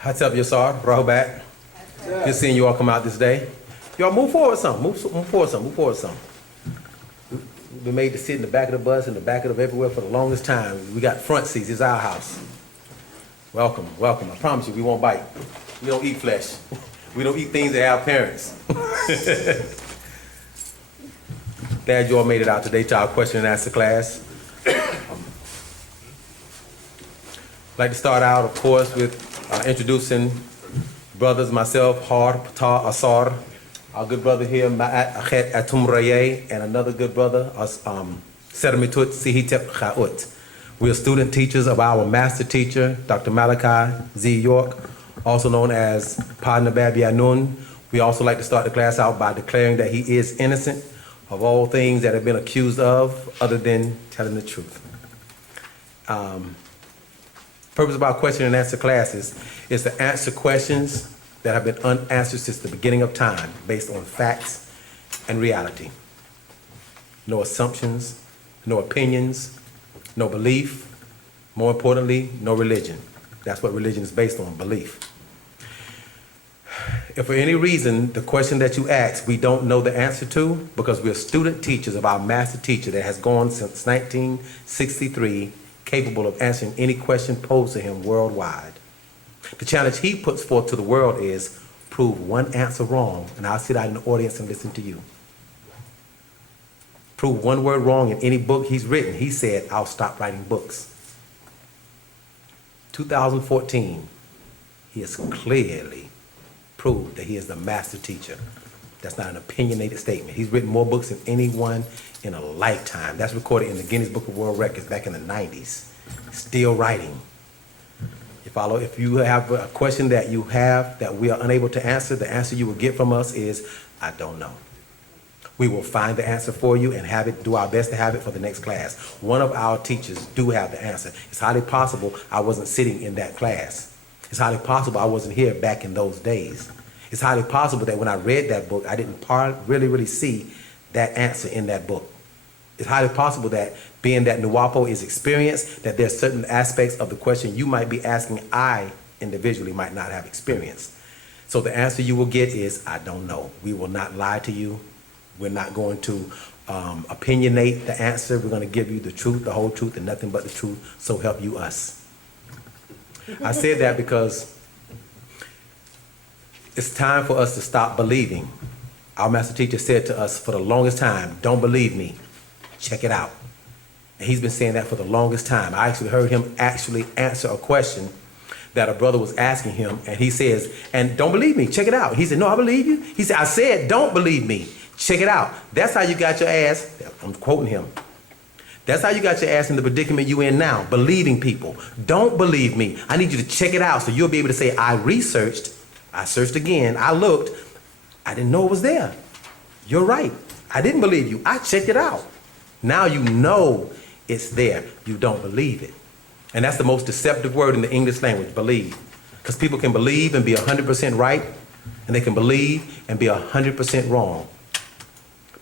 What's up, Yasar? Rahobat. Good seeing you all come out this day. Y'all move forward some. Move forward some. Move forward some. We've been made to sit in the back of the bus, in the back of everywhere for the longest time. We got front seats. It's our house. Welcome, welcome. I promise you, we won't bite. We don't eat flesh. We don't eat things that have parents. Glad you all made it out today to our question and answer class. I'd like to start out, of course, with introducing brothers, myself, Har, Pata, Asar, our good brother here, Ma'at Achet Atum Raye, and another good brother, Sermitut Sihitep Chaut. We are student teachers of our master teacher, Dr. Malachi Z. York, also known as Pa Nababi Anun. We also like to start the class out by declaring that he is innocent of all things that have been accused of, other than telling the truth. Purpose of our question and answer classes is to answer questions that have been unanswered since the beginning of time, based on facts and reality. No assumptions, no opinions, no belief, more importantly, no religion. That's what religion is based on, belief. If for any reason the question that you ask we don't know the answer to, because we're student teachers of our master teacher that has gone since 1963, capable of answering any question posed to him worldwide. The challenge he puts forth to the world is prove one answer wrong, and I'll sit out in the audience and listen to you. Prove one word wrong in any book he's written. He said, I'll stop writing books. 2014, he has clearly proved that he is the master teacher. That's not an opinionated statement. He's written more books than anyone in a lifetime. That's recorded in the Guinness Book of World Records back in the 90s. Still writing. If you have a question that you have that we are unable to answer, the answer you will get from us is, I don't know. We will find the answer for you and have it, do our best to have it for the next class. One of our teachers do have the answer. It's highly possible I wasn't sitting in that class. It's highly possible I wasn't here back in those days. It's highly possible that when I read that book, I didn't really see that answer in that book. It's highly possible that being that Wu-nuwaupu is experienced, that there's certain aspects of the question you might be asking I individually might not have experienced. So the answer you will get is, I don't know. We will not lie to you. We're not going to opinionate the answer. We're going to give you the truth, the whole truth, and nothing but the truth. So help you us. I said that because it's time for us to stop believing. Our master teacher said to us for the longest time, don't believe me, check it out. And he's been saying that for the longest time. I actually heard him actually answer a question that a brother was asking him, and he says, and don't believe me, check it out. He said, no, I believe you. He said, I said, don't believe me, check it out. That's how you got your ass, I'm quoting him. That's how you got your ass in the predicament you in now, believing people. Don't believe me. I need you to check it out so you'll be able to say, I researched, I searched again, I looked, I didn't know it was there. You're right. I didn't believe you. I checked it out. Now you know it's there. You don't believe it. And that's the most deceptive word in the English language, believe. Because people can believe and be 100% right, and they can believe and be 100% wrong.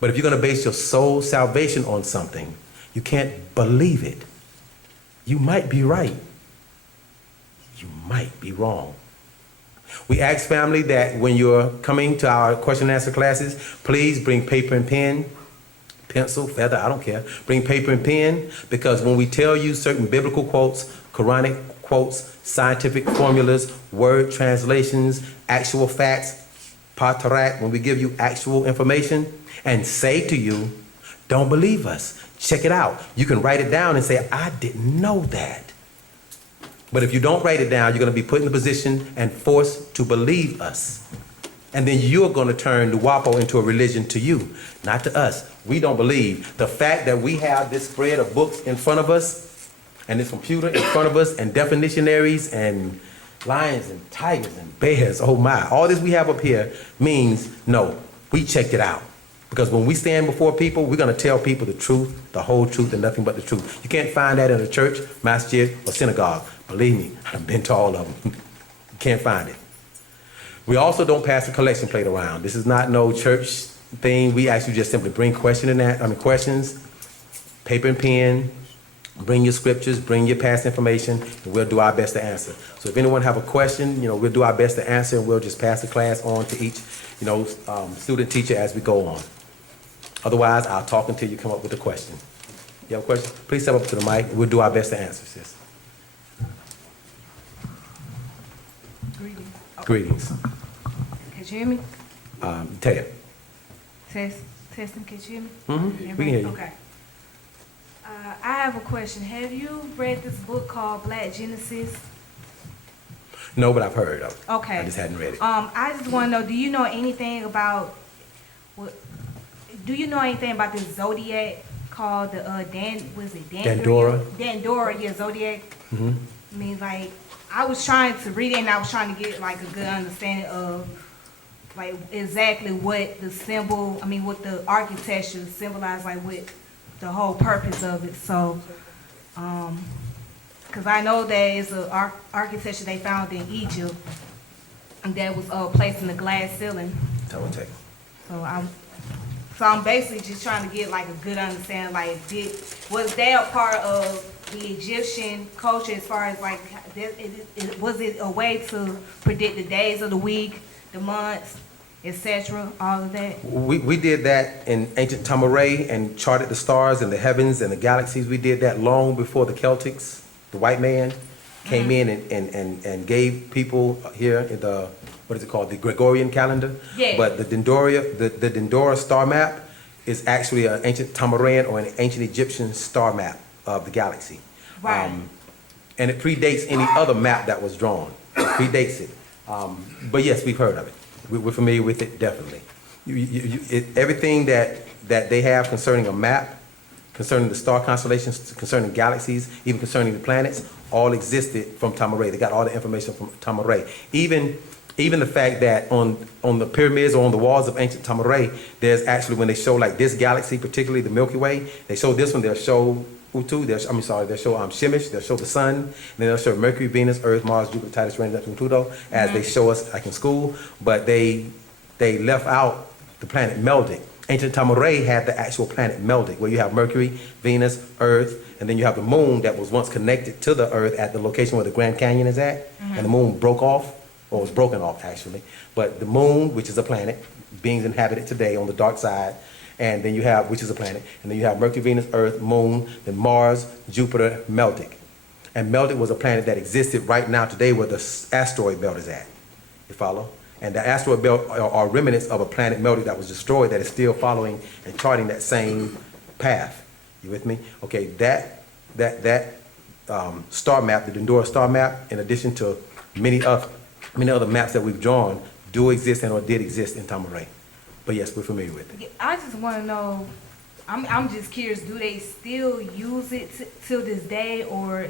But if you're going to base your soul salvation on something, you can't believe it. You might be right. You might be wrong. We ask family that when you're coming to our question and answer classes, please bring paper and pen, pencil, feather, I don't care. Bring paper and pen, because when we tell you certain biblical quotes, Quranic quotes, scientific formulas, word translations, actual facts, patarak, when we give you actual information and say to you, don't believe us, check it out. You can write it down and say, I didn't know that. But if you don't write it down, you're going to be put in a position and forced to believe us. And then you're going to turn the Wu-nuwaupu into a religion to you, not to us. We don't believe. The fact that we have this spread of books in front of us, and this computer in front of us, and definitionaries, and lions, and tigers, and bears, oh my. All this we have up here means, no, we checked it out. Because when we stand before people, we're going to tell people the truth, the whole truth, and nothing but the truth. You can't find that in a church, masjid, or synagogue. Believe me, I've been to all of them. You can't find it. We also don't pass the collection plate around. This is not no church thing. We actually just simply bring questions, paper and pen. Bring your scriptures, bring your past information, and we'll do our best to answer. So if anyone have a question, we'll do our best to answer, and we'll just pass the class on to each, student teacher as we go on. Otherwise, I'll talk until you come up with a question. You have a question? Please step up to the mic. We'll do our best to answer, sis. Greetings. Greetings. Can you hear me? Taya. Testing, can you hear me? Mm-hmm. We can hear you. Okay. I have a question. Have you read this book called Black Genesis? No, but I've heard of it. Okay. I just hadn't read it. I just want to know, do you know anything about this Zodiac called the Dandora? Dandora, yeah, Zodiac. Mm-hmm. I mean, like, I was trying to read it and I was trying to get like a good understanding of like exactly what the what the architecture symbolized, like what the whole purpose of it. So, because I know there is an architecture they found in Egypt and that was placed in the glass ceiling. So I'm basically just trying to get like a good understanding, like was that a part of the Egyptian culture as far as like, was it a way to predict the days of the week, the months, etc., all of that? We did that in ancient Tamaray and charted the stars and the heavens and the galaxies. We did that long before the Celtics, the white man, came in and gave people here in the, the Gregorian calendar. Yeah. But the Dandora star map is actually an ancient Tamarayan or an ancient Egyptian star map of the galaxy. Right. And it predates any other map that was drawn. It predates it. But yes, we've heard of it. We're familiar with it, definitely. Everything that they have concerning a map, concerning the star constellations, concerning galaxies, even concerning the planets, all existed from Tamaray. They got all the information from Tamaray. Even the fact that on the pyramids or on the walls of ancient Tamaray, there's actually, when they show like this galaxy, particularly the Milky Way, they show this one, they'll show Utu, they'll show Shemesh, they'll show the sun, and then they'll show Mercury, Venus, Earth, Mars, Jupiter, Titan, Uranus, Neptune, Pluto, as they show us like in school, but they left out the planet Meldic. Ancient Tamaray had the actual planet Meldic, where you have Mercury, Venus, Earth, and then you have the moon that was once connected to the Earth at the location where the Grand Canyon is at, and the moon broke off, or was broken off actually. But the moon, which is a planet, beings inhabit it today on the dark side, and then you have, which is a planet, and then you have Mercury, Venus, Earth, Moon, then Mars, Jupiter, Meldic. And Meldic was a planet that existed right now today where the asteroid belt is at. You follow? And the asteroid belt are remnants of a planet Meldic that was destroyed that is still following and charting that same path. You with me? Okay, that star map, the Dandora star map, in addition to many other maps that we've drawn, do exist and or did exist in Tamaray. But yes, we're familiar with it. I just want to know, I'm just curious, do they still use it till this day, or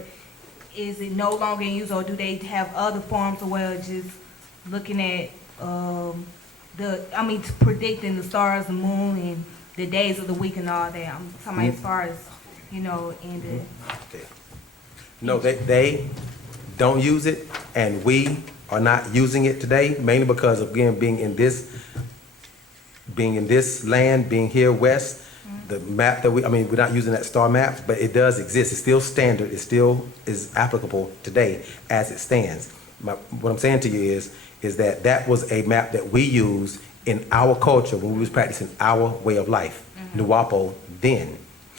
is it no longer in use, or do they have other forms of just looking at predicting the stars, the moon, and the days of the week and all that? I'm talking about as far as, in the... No, they don't use it, and we are not using it today, mainly because, again, being in this land, being here west, the map that we're not using that star map, but it does exist. It's still standard. It still is applicable today as it stands. What I'm saying to you is that was a map that we used in our culture when we was practicing our way of life, Wu-nuwaupu then.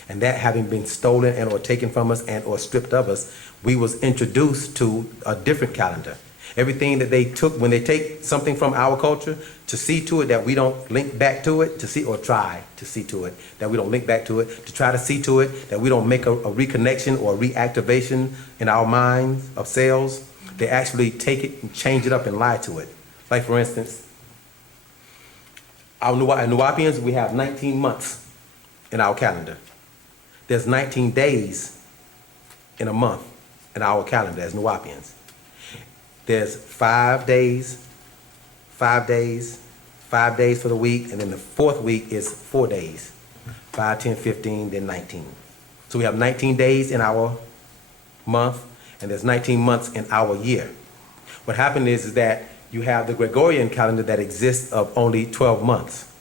And that having been stolen and or taken from us and or stripped of us, we was introduced to a different calendar. Everything that they took, when they take something from our culture, to see to it that we don't link back to it, try to see to it that we don't link back to it, to try to see to it that we don't make a reconnection or reactivation in our minds of cells. They actually take it and change it up and lie to it. Like for instance, our Nuwaupians, we have 19 months in our calendar. There's 19 days in a month in our calendar as Nuwaupians. There's 5 days for the week, and then the fourth week is 4 days. 5, 10, 15, then 19. So we have 19 days in our month, and there's 19 months in our year. What happened is that you have the Gregorian calendar that exists of only 12 months,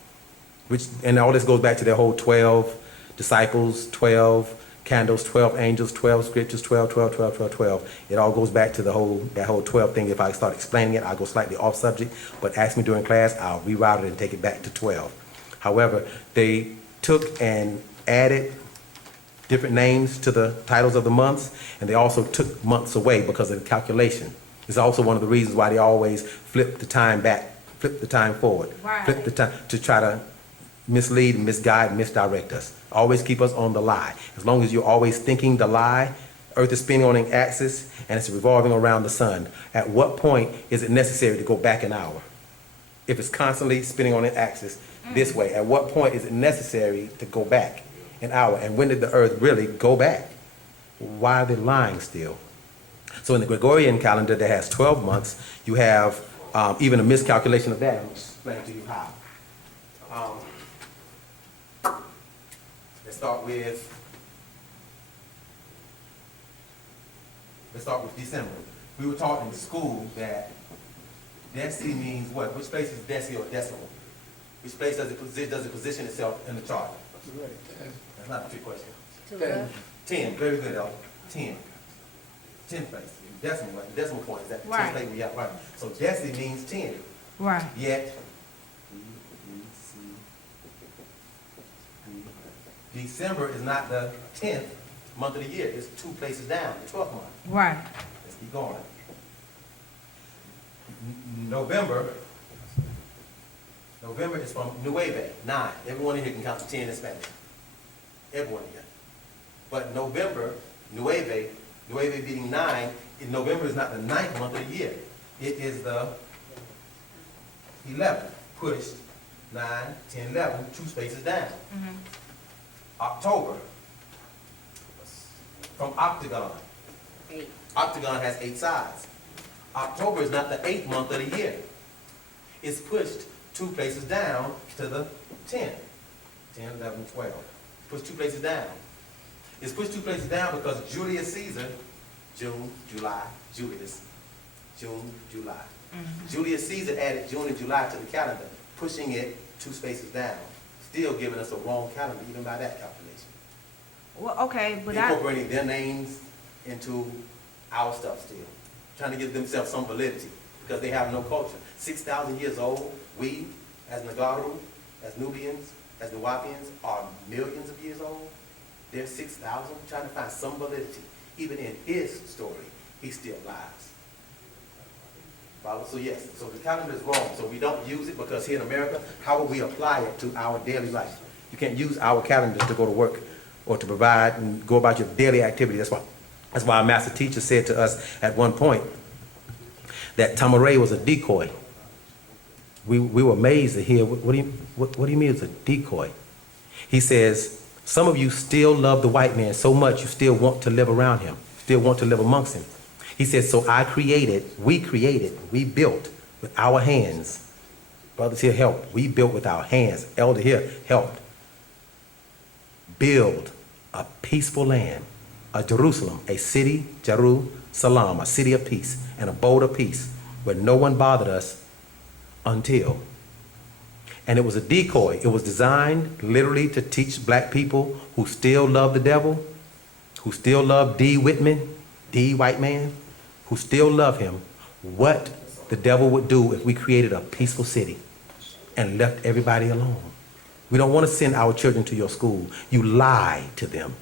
and all this goes back to their whole 12 disciples, 12 candles, 12 angels, 12 scriptures, 12, 12, 12, 12, 12. It all goes back to that whole 12 thing. If I start explaining it, I'll go slightly off subject, but ask me during class, I'll reroute it and take it back to 12. However, they took and added different names to the titles of the months, and they also took months away because of the calculation. It's also one of the reasons why they always flip the time back, flip the time forward, Right. flip the time to try to mislead, misguide, misdirect us. Always keep us on the lie. As long as you're always thinking the lie, Earth is spinning on an axis and it's revolving around the sun. At what point is it necessary to go back an hour? If it's constantly spinning on an axis this way, at what point is it necessary to go back an hour? And when did the Earth really go back? Why are they lying still? So in the Gregorian calendar that has 12 months, you have even a miscalculation of that. I'll explain to you how. Let's start with December. We were taught in school that density means what? Which place is density or decimal? Which place does it position itself in the chart? That's not a trick question. 10. Very good, Ella. 10. 10 place. Decimal, right? The decimal point is that the 10th place we have, right? So density means 10. Right. Yet, December is not the 10th month of the year. It's 2 places down, the 12th month. Right. Let's keep going. November is from Wu-nuwaupu, 9. Everyone in here can count to 10 in Spanish. Everyone here. But November, Wu-nuwaupu being 9, November is not the 9th month of the year. It is the 11th. Pushed 9, 10, 11, 2 spaces down. October, from octagon. 8. Octagon has 8 sides. October is not the 8th month of the year. It's pushed 2 places down to the 10. 10, 11, 12. Pushed 2 places down. It's pushed 2 places down because Julius Caesar, June, July, Julius, June, July. Julius Caesar added June and July to the calendar, pushing it 2 spaces down, still giving us a wrong calendar even by that calculation. Well, okay, but Incorporating their names into our stuff still, trying to give themselves some validity because they have no culture. 6,000 years old, we, as Nagaru, as Nubians, as Wu-nuwaupians, are millions of years old. They're 6,000, trying to find some validity. Even in his story, he still lies. Follow? So yes, so the calendar is wrong. So we don't use it because here in America, how will we apply it to our daily life? You can't use our calendars to go to work or to provide and go about your daily activity. That's why our master teacher said to us at one point that Tamare was a decoy. We were amazed to hear, what do you mean it's a decoy? He says, some of you still love the white man so much you still want to live around him, still want to live amongst him. He says, so we built with our hands. Brothers here helped. We built with our hands. Elder here helped. Build a peaceful land, a Jerusalem, a city, Jerusalem, a city of peace, an abode of peace, where no one bothered us until. And it was a decoy. It was designed literally to teach black people who still love the devil, who still love D. Whitman, D. white man, who still love him, what the devil would do if we created a peaceful city and left everybody alone. We don't want to send our children to your school. You lie to them.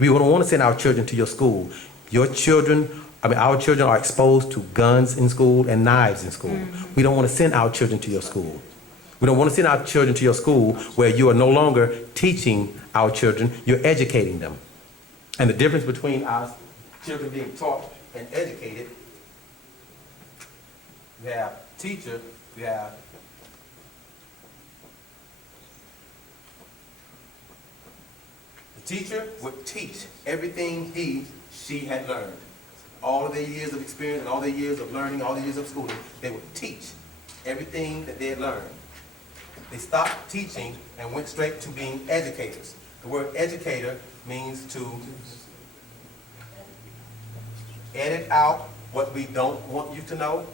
We don't want to send our children to your school. Our children are exposed to guns in school and knives in school. We don't want to send our children to your school. We don't want to send our children to your school where you are no longer teaching our children, you're educating them. And the difference between our children being taught and educated, we have teacher, we have the teacher would teach everything she had learned. All of their years of experience and all their years of learning, all the years of schooling, they would teach everything that they had learned. They stopped teaching and went straight to being educators. The word educator means to edit out what we don't want you to know.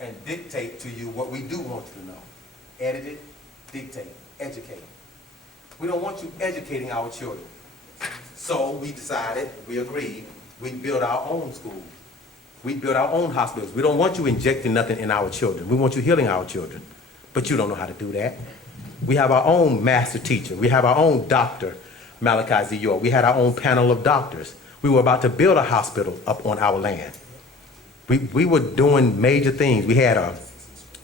and dictate to you what we do want you to know. Edit it, dictate, educate. We don't want you educating our children. So we decided, we agreed, we build our own school. We build our own hospitals. We don't want you injecting nothing in our children. We want you healing our children. But you don't know how to do that. We have our own master teacher. We have our own doctor, Malachi Z. York. We had our own panel of doctors. We were about to build a hospital up on our land. We were doing major things. We had a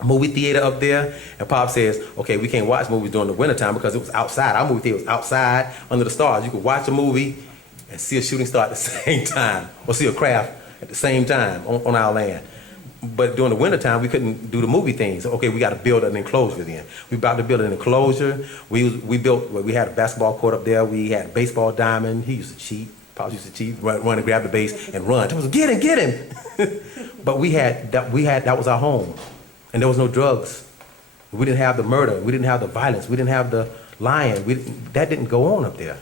movie theater up there, and Pop says, okay, we can't watch movies during the wintertime because it was outside. Our movie theater was outside under the stars. You could watch a movie and see a shooting star at the same time, or see a craft at the same time on our land. But during the wintertime, we couldn't do the movie things. Okay, we got to build an enclosure then. We about to build an enclosure. We had a basketball court up there. We had a baseball diamond. He used to cheat. Pop used to cheat, run and grab the base and run. He was, get him. But that was our home. And there was no drugs. We didn't have the murder. We didn't have the violence. We didn't have the lying. That didn't go on up there.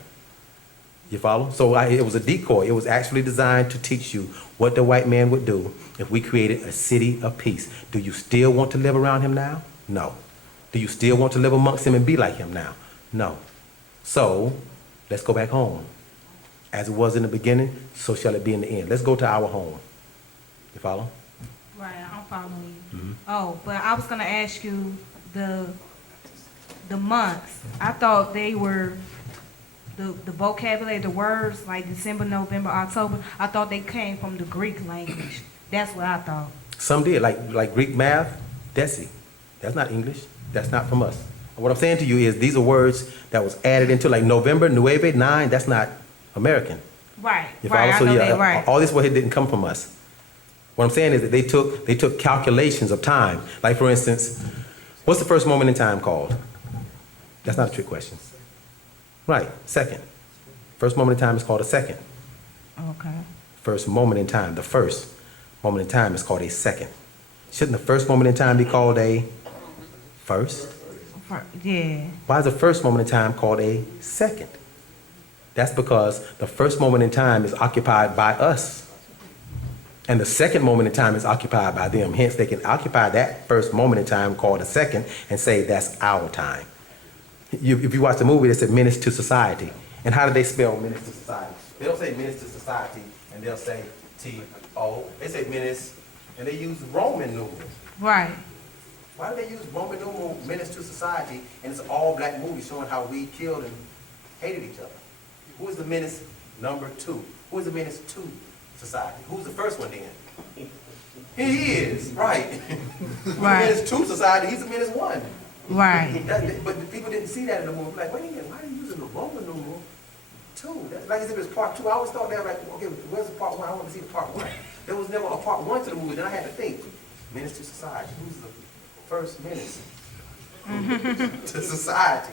You follow? So it was a decoy. It was actually designed to teach you what the white man would do if we created a city of peace. Do you still want to live around him now? No. Do you still want to live amongst him and be like him now? No. So let's go back home. As it was in the beginning, so shall it be in the end. Let's go to our home. You follow? Right, I'm following you. Mm-hmm. Oh, but I was gonna ask you the months. I thought they were the vocabulary, the words like December, November, October. I thought they came from the Greek language. That's what I thought. Some did, like Greek math, Deci. That's not English. That's not from us. What I'm saying to you is these are words that was added into, like November, Nueve, 9. That's not American. Right. You right. follow? So I know that, right. All this word didn't come from us. What I'm saying is that they took calculations of time. Like for instance, what's the first moment in time called? That's not a trick question. Right, second. First moment in time is called a second. Okay. First moment in time, the first moment in time is called a second. Shouldn't the first moment in time be called a first? Yeah. Why is the first moment in time called a second? That's because the first moment in time is occupied by us. And the second moment in time is occupied by them. Hence, they can occupy that first moment in time called a second and say that's our time. If you watch the movie, they said menace to society. And how do they spell menace to society? They don't say menace to society and they'll say T-O. They say menace and they use Roman numerals. Right. Why do they use Roman numeral menace to society and it's an all black movie showing how we killed and hated each other? Who is the menace number 2? Who is the menace to society? Who's the first one then? He is, right. Right. The menace to society, he's the menace 1. Right. But people didn't see that in the movie. Like, wait a minute, why are you using the Roman numeral 2? That's like as if it's part 2. I always thought that, like, okay, where's the part 1? I want to see the part 1. There was never a part 1 to the movie. Then I had to think, menace to society. Who's the first menace to society?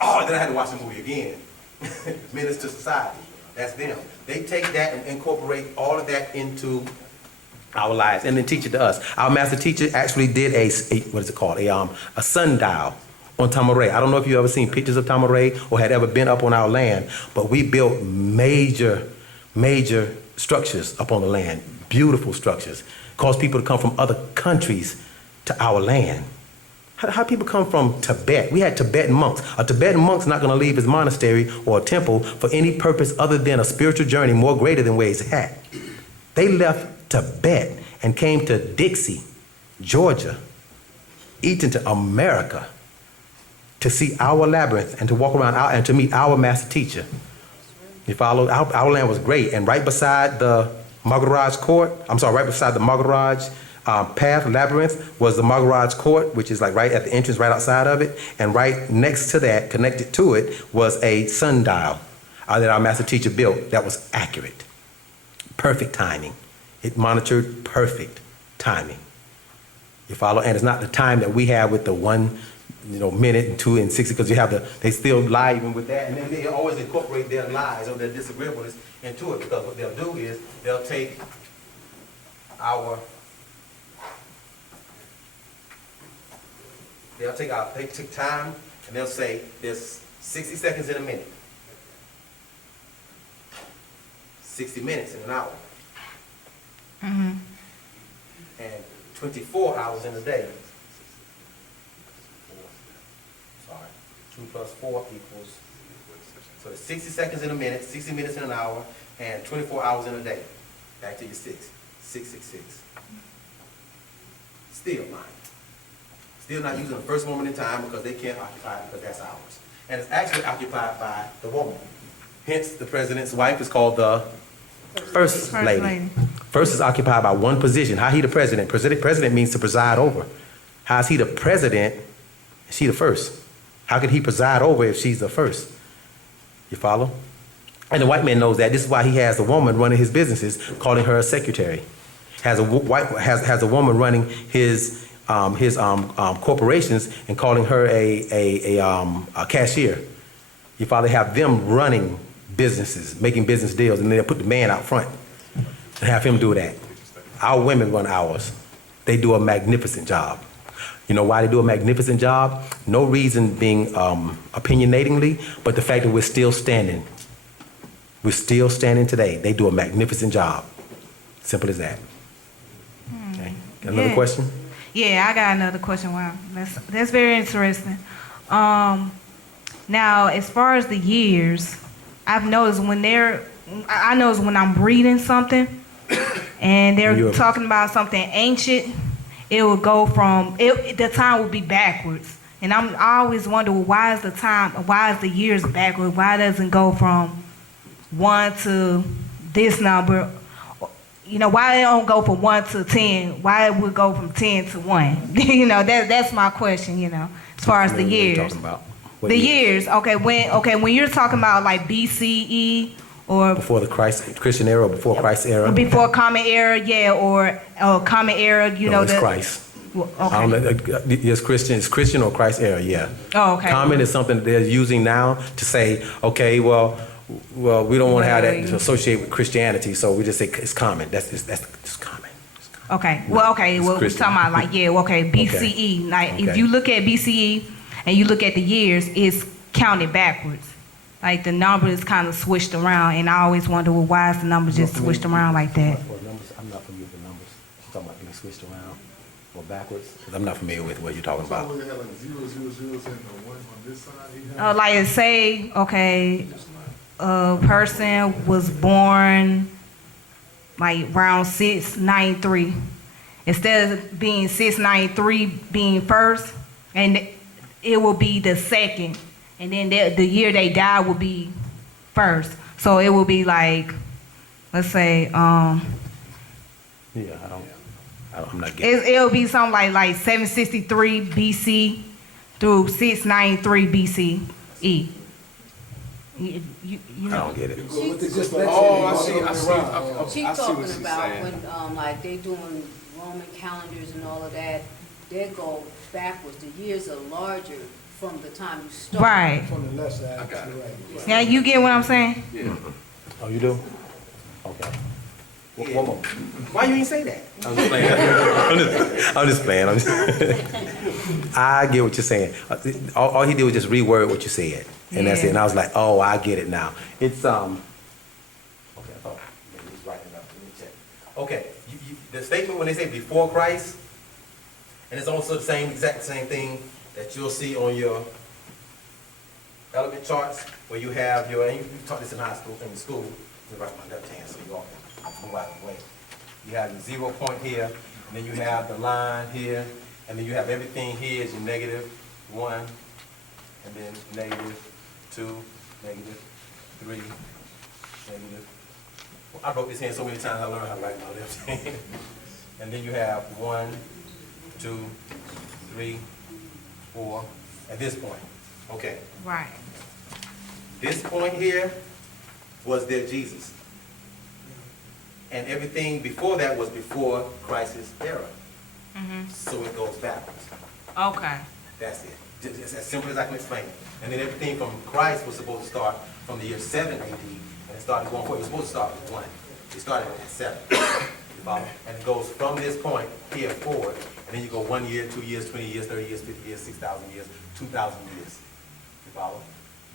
Oh, then I had to watch the movie again. Menace to society. That's them. They take that and incorporate all of that into our lives and then teach it to us. Our master teacher actually did a what is it called? A sundial on Tamaray. I don't know if you've ever seen pictures of Tamaray or had ever been up on our land, but we built major structures up on the land, beautiful structures, caused people to come from other countries to our land. How people come from Tibet? We had Tibetan monks. A Tibetan monk's not going to leave his monastery or a temple for any purpose other than a spiritual journey more greater than where he's at. They left Tibet and came to Dixie, Georgia, Eatonton, America, to see our labyrinth and to walk around and to meet our master teacher. You follow? Our land was great. And right beside the Maharaj court, right beside the Maharaj path, labyrinth, was the Maharaj court, which is like right at the entrance, right outside of it. And right next to that, connected to it, was a sundial that our master teacher built that was accurate. Perfect timing. It monitored perfect timing. You follow? And it's not the time that we have with the 1 minute and 2 and 60, because they still lie even with that. And then they always incorporate their lies or their disagreeableness into it, because what they'll do is they'll take they take time and they'll say there's 60 seconds in a minute, 60 minutes in an hour, and 24 hours in a day. Sorry, 2 plus 4 equals, so it's 60 seconds in a minute, 60 minutes in an hour, and 24 hours in a day. Back to your 6, 666. Still mine. Still not using the first moment in time because they can't occupy it because that's ours. And it's actually occupied by the woman. Hence, the president's wife is called the first lady. First is occupied by one position. How he the president? President means to preside over. How is he the president? She the first. How could he preside over if she's the first? You follow? And the white man knows that. This is why he has a woman running his businesses, calling her a secretary. Has a woman running his corporations and calling her a cashier. You follow? They have them running businesses, making business deals, and then they put the man out front and have him do that. Our women run ours. They do a magnificent job. You know why they do a magnificent job? No reason being opinionatingly, but the fact that we're still standing. We're still standing today. They do a magnificent job. Simple as that. Okay. Got another question? Yeah, I got another question. Wow, that's very interesting. Now, as far as the years, I've noticed when I'm reading something and they're talking about something ancient, it will go from the time will be backwards, and I always wonder, well, why is the years backwards? Why doesn't it go from 1 to this number? You know, why it don't go from 1 to 10? Why it would go from 10 to 1? You know, that's my question. You know, as far as the years. The years. Okay, when you're talking about like BCE or before the Christian era, or before Christ's era. Before Common Era, yeah, or Common Era. You know, it's Christ. Well, okay. It's Christian or Christ era, yeah. Oh, okay. Common is something that they're using now to say, okay, well, we don't want to have that associated with Christianity, so we just say it's common. That's common. It's common. Okay. Well, okay. Well, we're talking about like BCE. Okay. Like if you look at BCE and you look at the years, it's counted backwards. Like the number is kind of switched around, and I always wonder, well, why is the number just switched around like that? I'm not familiar with the numbers. You're talking about being switched around or backwards? Because I'm not familiar with what you're talking about. They have like 0, 0, 0, and 1 on this side. Like say, okay, a person was born like around 693. Instead of being 693 being first, and it will be the second, and then the year they die will be first. So it will be like, let's say, Yeah, I'm not getting it'll be something like 763 BC through 693 BCE. You know. I don't get it. She's talking about when like they doing Roman calendars and all of that. They go backwards. The years are larger from the time you start. Right. From the left side. Right. Now you get what I'm saying? Yeah. Oh, you do? Okay. One more. Why you ain't say that? I'm just playing. I'm just I get what you're saying. All he did was just reword what you said. And that's it. And I was like, oh, I get it now. It's, okay, I thought maybe he's writing it up. Let me check. Okay, the statement when they say before Christ, and it's also the exact same thing that you'll see on your element charts, where you have your, and you taught this in high school, in school. Let me write my left hand so you all can move out of the way. You have your 0 point here, and then you have the line here, and then you have everything here is your -1, and then -2, -3, negative. I wrote this hand so many times I learned how to write my left hand. And then you have 1, 2, 3, 4, at this point. Okay. Right. This point here was their Jesus. And everything before that was before Christ's era. So it goes backwards. Okay. That's it. It's as simple as I can explain it. And then everything from Christ was supposed to start from the year 7 AD, and it started going forward. It was supposed to start with 1. It started at 7. You follow? And it goes from this point here forward, and then you go 1 year, 2 years, 20 years, 30 years, 50 years, 6,000 years, 2,000 years. You follow?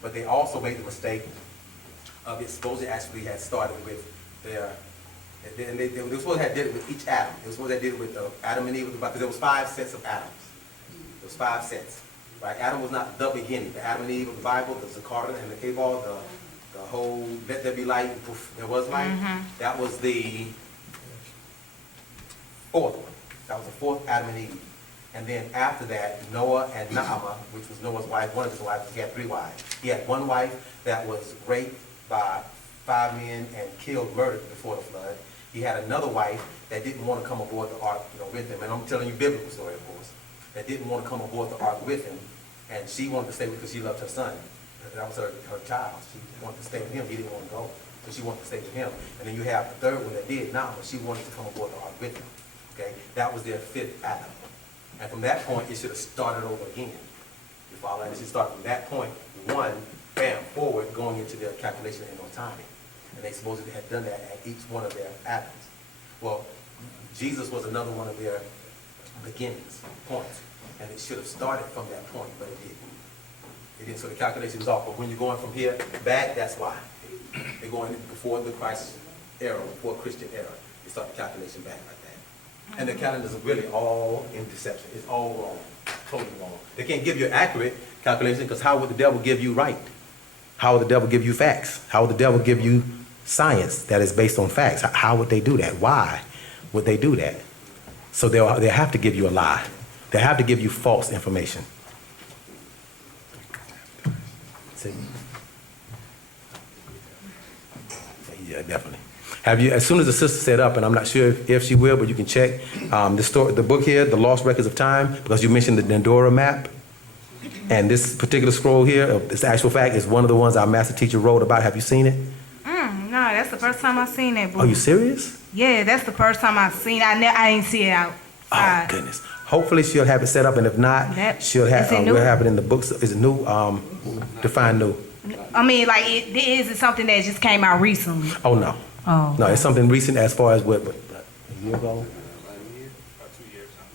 But they also made the mistake of it supposedly actually had started with their And they were supposed to have did it with each atom. They were supposed to have did it with Adam and Eve, because there was 5 sets of atoms. There was 5 sets. Right? Adam was not the beginning. The Adam and Eve of the Bible, the Zakara and the Cabal, the whole let there be light, and poof, there was light. That was the 4th one. That was the 4th Adam and Eve. And then after that, Noah and Naamah, which was Noah's wife, one of his wives, he had 3 wives. He had one wife that was raped by 5 men and killed, murdered before the flood. He had another wife that didn't want to come aboard the ark, with him. And I'm telling you biblical story, of course. That didn't want to come aboard the ark with him. And she wanted to stay because she loved her son. That was her child. She wanted to stay with him. He didn't want to go. So she wanted to stay with him. And then you have the 3rd one that did now, but she wanted to come aboard the ark with him. Okay? That was their 5th Adam. And from that point, it should have started over again. You follow? And it should start from that point, 1, bam, forward, going into their calculation in timing. And they supposedly had done that at each one of their atoms. Well, Jesus was another one of their beginnings, points. And it should have started from that point, but it didn't. It didn't, so the calculation was off. But when you're going from here back, that's why. They're going before the Christ era, before Christian era. They start the calculation back like that. And the calendars are really all in deception. It's all wrong, totally wrong. They can't give you an accurate calculation, because how would the devil give you right? How would the devil give you facts? How would the devil give you science that is based on facts? How would they do that? Why would they do that? So they'll have to give you a lie. They have to give you false information. See? Yeah, definitely. Have you, as soon as the sister set up, and I'm not sure if she will, but you can check the book here, The Lost Records of Time, because you mentioned the Dendora map. And this particular scroll here, this actual fact, is one of the ones our master teacher wrote about. Have you seen it? No, that's the first time I've seen that book. Are you serious? Yeah, that's the first time I've seen it. I didn't see it out. Oh, goodness. Hopefully she'll have it set up, and if not, she'll have, we'll have it in the books. Is it new? Define new. I mean, like, is it something that just came out recently? Oh, no. Oh. No, it's something recent as far as what, a year ago?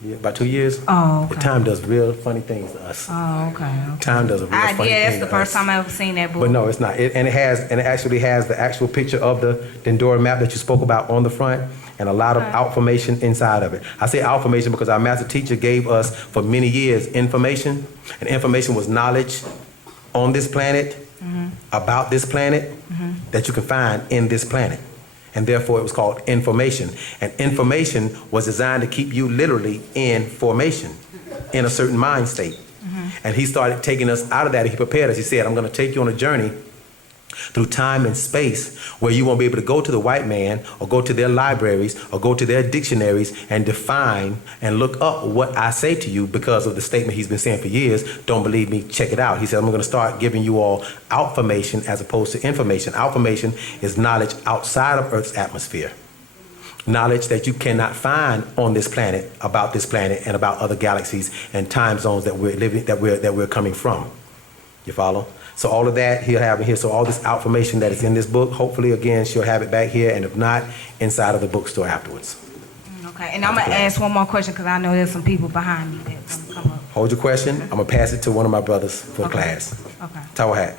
Yeah, about 2 years. Oh, okay. The time does real funny things to us. Oh, okay. Time does a real funny thing Yeah, that's the to first us. time I ever seen that book. But no, it's not. It actually has the actual picture of the Dendora map that you spoke about on the front, and a lot of outformation inside of it. I say outformation because our master teacher gave us for many years information, and information was knowledge on this planet, about this planet, that you can find in this planet. And therefore it was called information. And information was designed to keep you literally in formation, in a certain mind state. And he started taking us out of that, and he prepared us. He said, I'm going to take you on a journey through time and space where you won't be able to go to the white man or go to their libraries or go to their dictionaries and define and look up what I say to you because of the statement he's been saying for years. Don't believe me, check it out. He said, I'm going to start giving you all outformation as opposed to information. Outformation is knowledge outside of Earth's atmosphere. Knowledge that you cannot find on this planet, about this planet, and about other galaxies and time zones that we're living, that we're coming from. You follow? So all of that he'll have in here. So all this outformation that is in this book, hopefully again she'll have it back here, and if not, inside of the bookstore afterwards. Okay, and I'm gonna ask one more question because I know there's some people behind me that want to come up. Hold your question. I'm gonna pass it to one of my brothers for the class. Okay. Tawahat.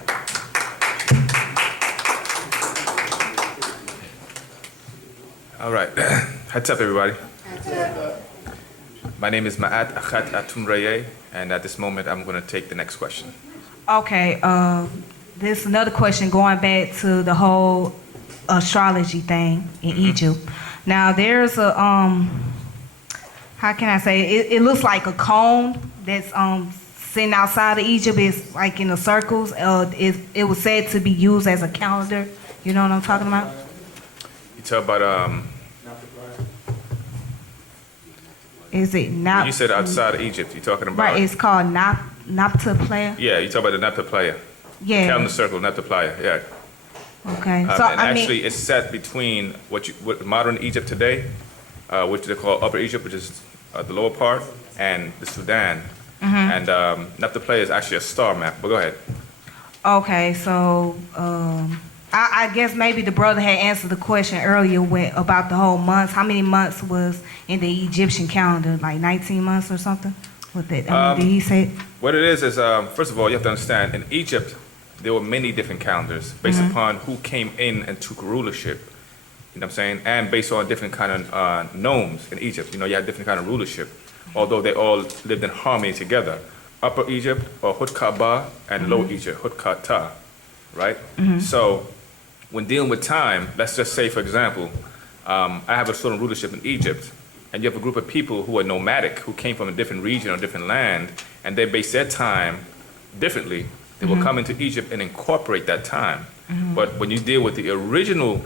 All right. What's up, everybody? My name is Ma'at Akhat Atumraye, and at this moment, I'm going to take the next question. Okay, there's another question going back to the whole astrology thing in Egypt. Now there's a how can I say it? It looks like a cone that's sitting outside of Egypt. It's like in the circles. It was said to be used as a calendar. You know what I'm talking about? You talk about Is it not? you said outside of Egypt. You talking about Right, it's called Napta player. Yeah, you talk about the Napta player. Yeah. Calendar circle, Napta player. Yeah. Okay. So And I actually, mean, it's set between what modern Egypt today, which they call Upper Egypt, which is the lower part, and the Sudan. And Napta player is actually a star map. But go ahead. okay. So I guess maybe the brother had answered the question earlier about the whole months. How many months was in the Egyptian calendar? Like 19 months or something? With it, did he say? What it is first of all, you have to understand, in Egypt, there were many different calendars based upon who came in and took rulership. You know what I'm saying? And based on different kind of nomes in Egypt. You know, you had different kind of rulership, although they all lived in harmony together. Upper Egypt, or Hutkaba, and Lower Egypt, Hutkata, right? So when dealing with time, let's just say, for example, I have a certain rulership in Egypt, and you have a group of people who are nomadic, who came from a different region or different land, and they base their time differently. They will come into Egypt and incorporate that time. But when you deal with the original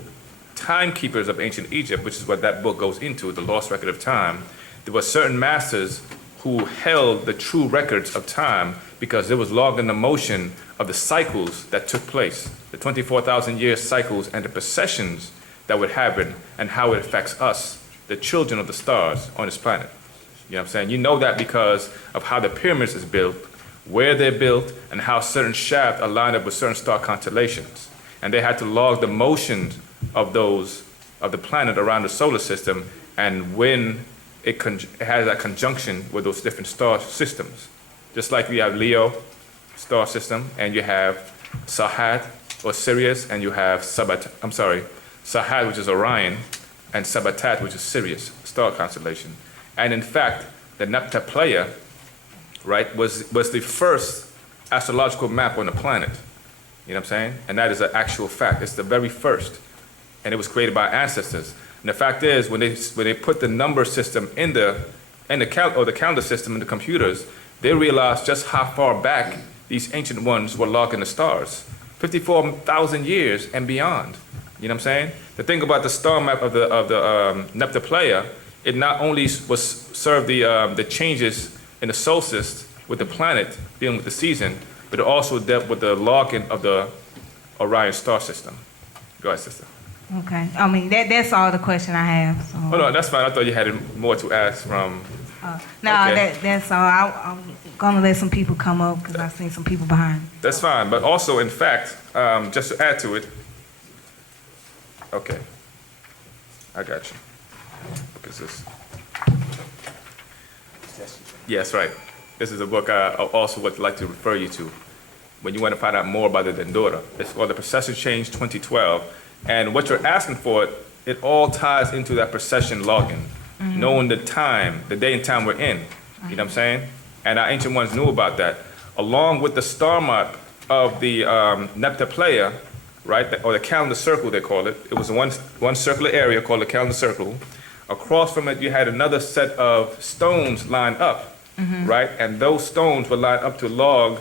timekeepers of ancient Egypt, which is what that book goes into, the lost record of time, there were certain masters who held the true records of time because it was logged in the motion of the cycles that took place, the 24,000 year cycles and the processions that would happen and how it affects us, the children of the stars on this planet. You know what I'm saying? You know that because of how the pyramids is built, where they're built, and how certain shafts are lined up with certain star constellations. And they had to log the motions of those, of the planet around the solar system, and when it has that conjunction with those different star systems. Just like we have Leo star system, and you have Sahat or Sirius, and you have Sahat, which is Orion, and Sabatat, which is Sirius star constellation. And in fact, the Nepta, right, was the first astrological map on the planet. You know what I'm saying? And that is an actual fact. It's the very first, and it was created by ancestors. And the fact is, when they put the number system in the calendar system in the computers, they realized just how far back these ancient ones were logging the stars, 54,000 years and beyond. You know what I'm saying? The thing about the star map of the Nepta, it not only served the changes in the solstice with the planet dealing with the season, but it also dealt with the logging of the Orion star system. Go ahead, sister. Okay. I mean, that's all the question I have. So. Oh, no, that's fine. I thought you had more to ask from... No, Okay. that's all. I'm going to let some people come up because I've seen some people behind. That's fine. But also, in fact, just to add to it... Okay. I got you. What is this? Yes, right. This is a book I also would like to refer you to when you want to find out more about the Dendora. It's called The Procession Change 2012. And what you're asking for, it all ties into that procession logging, knowing the time, the day and time we're in. You know what I'm saying? And our ancient ones knew about that. Along with the star map of the Nepta, right, or the calendar circle they call it. It was one circular area called the calendar circle. Across from it, you had another set of stones lined up, right? And those stones were lined up to log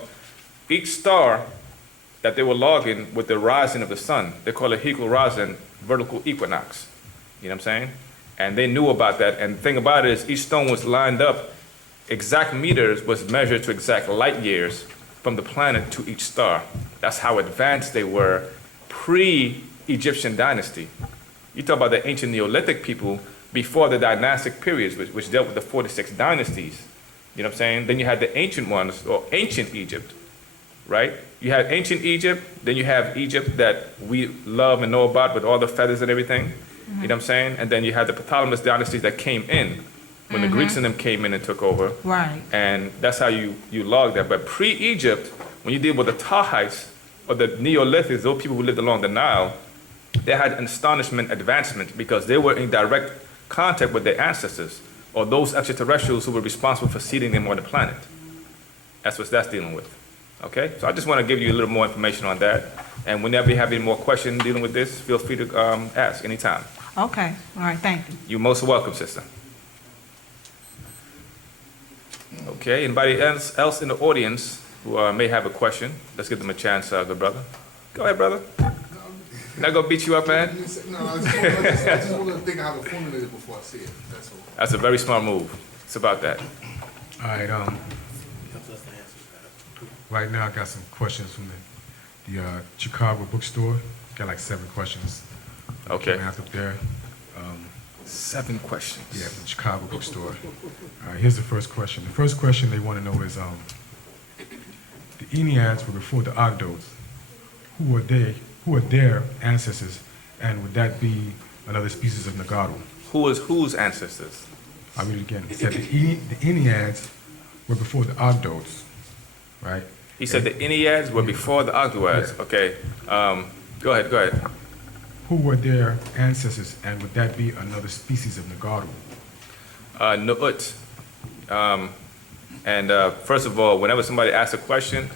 each star that they were logging with the rising of the sun. They call it Hikul Razan, vertical equinox. You know what I'm saying? And they knew about that. And the thing about it is each stone was lined up, exact meters was measured to exact light years from the planet to each star. That's how advanced they were pre-Egyptian dynasty. You talk about the ancient Neolithic people before the dynastic periods, which dealt with the 46 dynasties. You know what I'm saying? Then you had the ancient ones, or ancient Egypt, right? You had ancient Egypt, then you have Egypt that we love and know about with all the feathers and everything. You know what I'm saying? And then you had the Ptolemaic dynasties that came in when the Greeks and them came in and took over. Right. And that's how you log that. But pre-Egypt, when you deal with the Tahites or the Neolithics, those people who lived along the Nile, they had an astonishment advancement because they were in direct contact with their ancestors or those extraterrestrials who were responsible for seeding them on the planet. That's what that's dealing with. Okay? So I just want to give you a little more information on that. And whenever you have any more questions dealing with this, feel free to ask anytime. Okay. All right. Thank you. You're most welcome, sister. Okay, anybody else in the audience who may have a question? Let's give them a chance, good brother. Go ahead, brother. Not gonna beat you up, man? No, I just want to think how to formulate it before I see it, that's all. That's a very smart move. It's about that. All right, right now I got some questions from the Chicago bookstore. Got like 7 questions. Okay. Came up there. 7 questions. Yeah, from the Chicago bookstore. All right, here's the first question. The first question they want to know is, the Enneads were before the Ogdoads. Who are they? Who are their ancestors? And would that be another species of Nagaru? Who is whose ancestors? I'll read it again. It said the Enneads were before the Ogdoads, right? He said the Enneads were before the Ogdoads. Yeah. Okay. Go ahead. who were their ancestors, and would that be another species of Nagaru? Nu'ut. First of all, whenever somebody asks a question,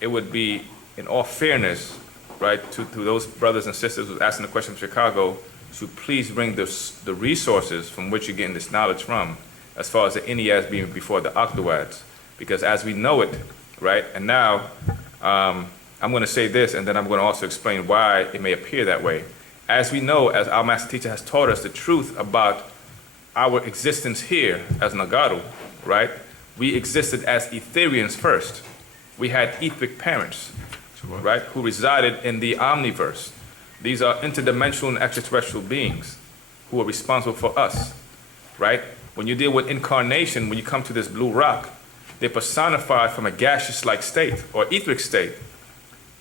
it would be, in all fairness, right, to those brothers and sisters who's asking the question from Chicago, to please bring the resources from which you're getting this knowledge from, as far as the Enneads being before the Octoads. Because as we know it, right, and now I'm going to say this, and then I'm going to also explain why it may appear that way. As we know, as our master teacher has taught us the truth about our existence here as Nagaru, right, we existed as Etherians first. We had etheric parents, right, who resided in the omniverse. These are interdimensional and extraterrestrial beings who are responsible for us, right? When you deal with incarnation, when you come to this blue rock, they're personified from a gaseous-like state or etheric state,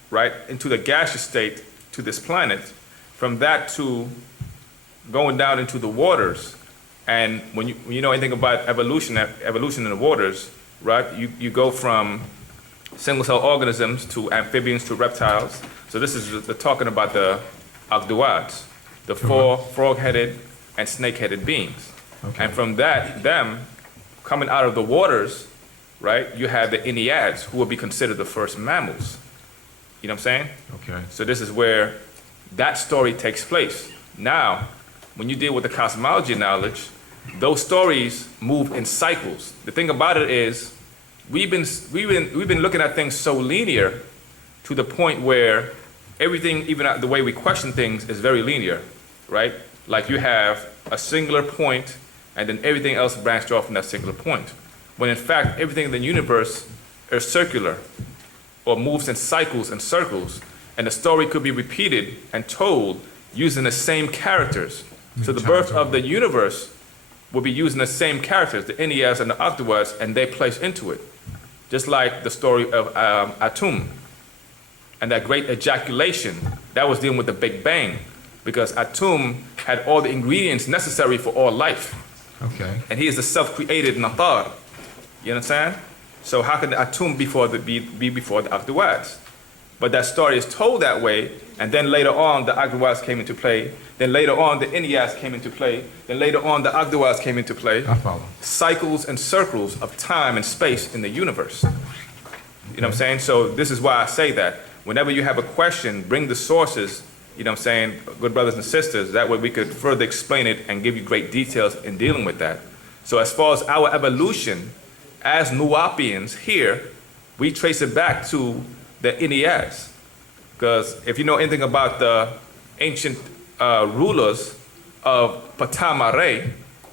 right, into the gaseous state to this planet, from that to going down into the waters. And when you know anything about evolution in the waters, right, you go from single-cell organisms to amphibians to reptiles. So this is talking about the Ogdoads, the four frog-headed and snake-headed beings. Okay. And from that, them coming out of the waters, right, you have the Enneads, who will be considered the first mammals. You know what I'm saying? Okay. So this is where that story takes place. Now, when you deal with the cosmology knowledge, those stories move in cycles. The thing about it is, we've been looking at things so linear to the point where everything, even the way we question things, is very linear, right? Like you have a singular point, and then everything else branched off from that singular point. When in fact, everything in the universe is circular, or moves in cycles and circles, and the story could be repeated and told using the same characters. So the birth of the universe will be using the same characters, the Enneads and the Octoads, and they place into it. Just like the story of Atum and that great ejaculation, that was dealing with the Big Bang, because Atum had all the ingredients necessary for all life. Okay. And he is the self-created Nathar. You understand? So how can the Atum be before the Octoads? But that story is told that way, and then later on the Octoads came into play, then later on the Enneads came into play, then later on the Octoads came into play. I follow. Cycles and circles of time and space in the universe. You know what I'm saying? So this is why I say that. Whenever you have a question, bring the sources, you know what I'm saying, good brothers and sisters, that way we could further explain it and give you great details in dealing with that. So as far as our evolution, as Wu-nuwaupians here, we trace it back to the Enneads. Because if you know anything about the ancient rulers of Patamare,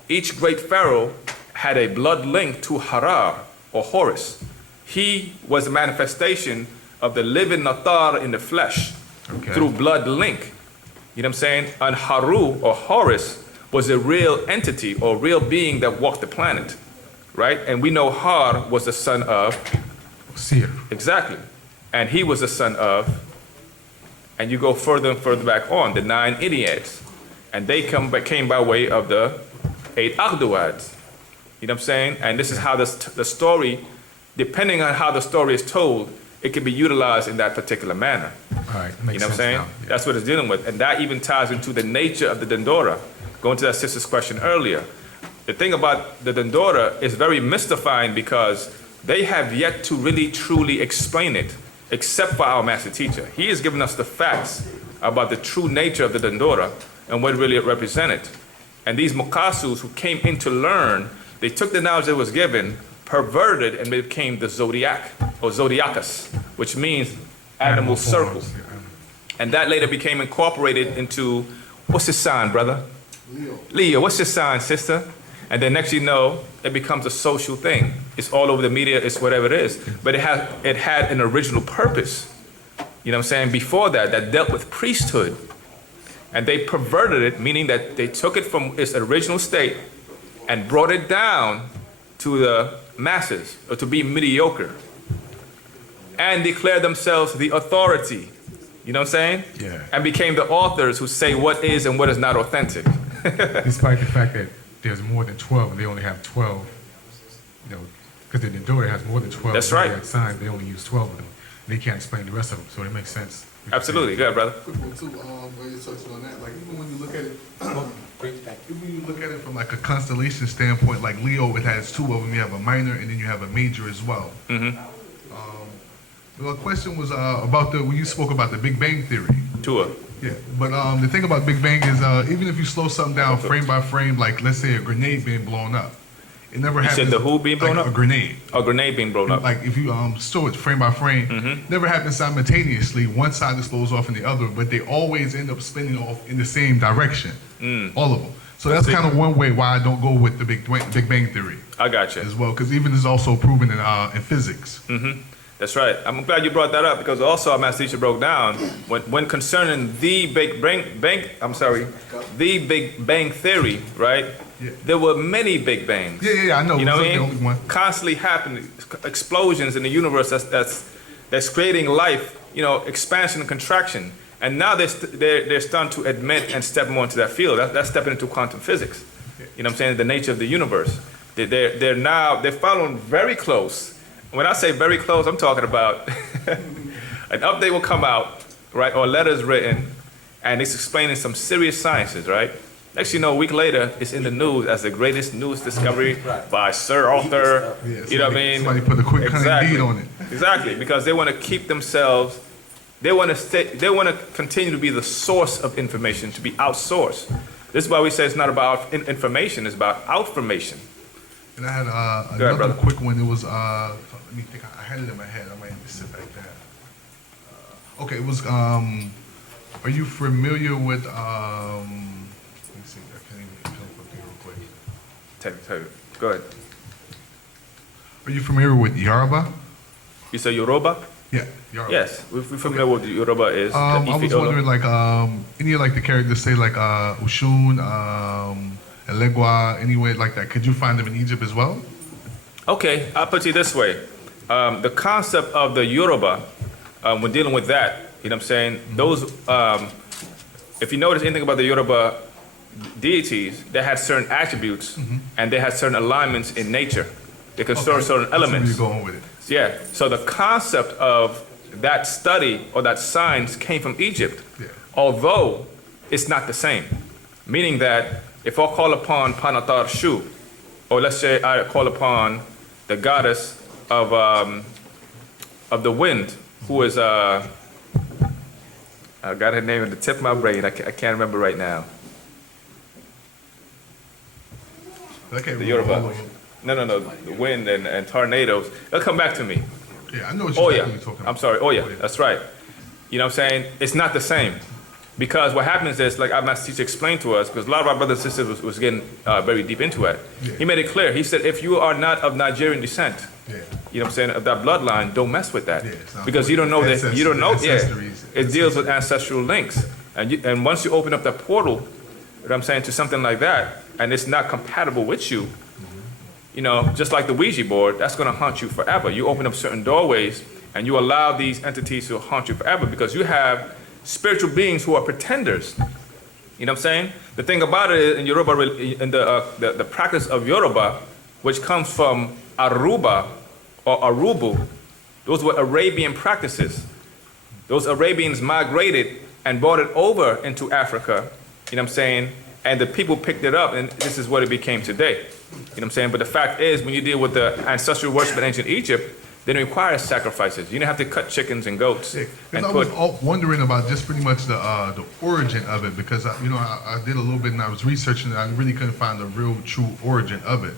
each great pharaoh had a blood link to Harar or Horus. He was a manifestation of the living Nathar in the flesh through blood link. You know what I'm saying? And Haru or Horus was a real entity or real being that walked the planet, right? And we know Har was the son of Seer. Exactly. And he was the son of, and you go further and further back on, the 9 Enneads. And they came by way of the 8 Octoads. You know what I'm saying? And this is how the story, depending on how the story is told, it can be utilized in that particular manner. All right, makes you know what I'm sense saying? now. Yeah. That's what it's dealing with. And that even ties into the nature of the Dendora. Going to that sister's question earlier. The thing about the Dendora is very mystifying because they have yet to really truly explain it, except for our master teacher. He has given us the facts about the true nature of the Dendora and what really it represented. And these Mukasus who came in to learn, they took the knowledge that was given, perverted, and became the Zodiac, or Zodiacus, which means animal circle. forms, yeah. And that later became incorporated into, what's his sign, brother? Leo. Leo, what's your sign, sister? And then next you know, it becomes a social thing. It's all over the media, it's whatever it is. But it had an original purpose, you know what I'm saying, before that dealt with priesthood. And they perverted it, meaning that they took it from its original state and brought it down to the masses, or to be mediocre. And declared themselves the authority, you know what I'm saying? Yeah. And became the authors who say what is and what is not authentic. Despite the fact that there's more than 12 and they only have 12, you know, because the Dendora has more than 12 That's right. signs, they only use 12 of them. They can't explain the rest of them, so it makes sense. Absolutely, good, brother. Quick one too, where you touched on that, like even when you look at it, even when you look at it from like a constellation standpoint, like Leo, it has two of them. You have a minor and then you have a major as well. The question was about when you spoke about the Big Bang Theory. Tua. Yeah, but the thing about Big Bang is even if you slow something down frame by frame, like let's say a grenade being blown up, it never You happens. said the who being blown like up? A grenade. A grenade being blown up. Like if you store it frame by frame, never happens simultaneously. One side explodes off in the other, but they always end up spinning off in the same direction. All of them. So that's kind of one way why I don't go with the Big Bang Theory I got you. as well, because even it's also proven in physics. That's right. I'm glad you brought that up because also our master teacher broke down when concerning the Big Bang Theory, right? Yeah. There were many Big Bangs. Yeah, I know. You know what It I was the mean? only one. Constantly happening, explosions in the universe that's creating life. You know, expansion and contraction. And now they're starting to admit and step more into that field. That's stepping into quantum physics. You know what I'm saying? The nature of the universe. They're following very close. When I say very close, I'm talking about an update will come out, right, or letters written, and it's explaining some serious sciences, right? Next, you know, a week later, it's in the news as the greatest news discovery by Sir Arthur. Yeah, You know what I mean? Somebody put a quick cunning deed on it. Exactly, because they want to keep themselves. They want to continue to be the source of information, to be outsourced. This is why we say it's not about information; it's about outformation. And I had ahead, another brother. quick one. It was let me think. I had it in my head. I might have to sit back down. Okay, it was. Are you familiar with? Let me see. I can't even come up here real quick. Tell you. Go ahead. Are you familiar with Yoruba? You say Yoruba? Yeah, Yoruba. Yes, we're familiar with what Yoruba is. I was wondering, like, any of like the characters say like Oshun, Elegua, anyway like that. Could you find them in Egypt as well? Okay, I'll put it this way. The concept of the Yoruba, when dealing with that, you know what I'm saying? Those, if you notice anything about the Yoruba deities, they had certain attributes and they had certain alignments in nature. They can store certain That's where elements. you're going with it. Yeah, so the concept of that study or that science came from Egypt, Yeah. although it's not the same. Meaning that if I call upon Panatar Shu, or let's say I call upon the goddess of the wind, who is, I got her name at the tip of my brain, I can't remember right now. Okay, The Yoruba. No, the wind and tornadoes. They'll come back to me. Yeah, I know what Oh you're yeah, talking about. I'm sorry. Oh yeah, that's right. You know what I'm saying? It's not the same. Because what happens is, like our master teacher explained to us, because a lot of our brothers and sisters was getting very deep into it. Yeah. He made it clear. He said, if you are not of Nigerian descent, Yeah. you know what I'm saying, of that bloodline, don't mess with that. Yeah, it's not Because you don't know that, you don't know, yeah. Ancestries. It deals with ancestral links. And once you open up that portal, you know what I'm saying, to something like that, and it's not compatible with you, you know, just like the Ouija board, that's going to haunt you forever. You open up certain doorways and you allow these entities to haunt you forever because you have spiritual beings who are pretenders. You know what I'm saying? The thing about it is in Yoruba, in the practice of Yoruba, which comes from Aruba or Arubu, those were Arabian practices. Those Arabians migrated and brought it over into Africa, you know what I'm saying? And the people picked it up and this is what it became today. You know what I'm saying? But the fact is, when you deal with the ancestral worship in ancient Egypt, they didn't require sacrifices. You didn't have to cut chickens and goats. Yeah, And I was wondering about just pretty much the origin of it because I did a little bit and I was researching and I really couldn't find the real true origin of it.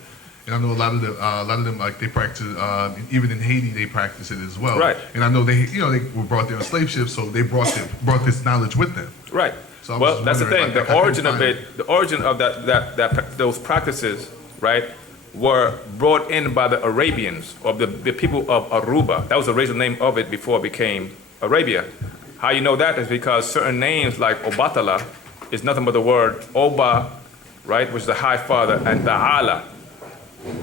And I know a lot of them like they practice even in Haiti they practice it as well. Right. And I know they were brought there on slave ships, so they brought this knowledge with them. Right. So I was Well, just that's the wondering thing. about The that. I origin couldn't of find it, the origin of those practices, right, were brought in by the Arabians or the people of Aruba. That was the original name of it before it became Arabia. How you know that is because certain names like Obatala is nothing but the word Oba, right, which is the High Father, and Ta'ala.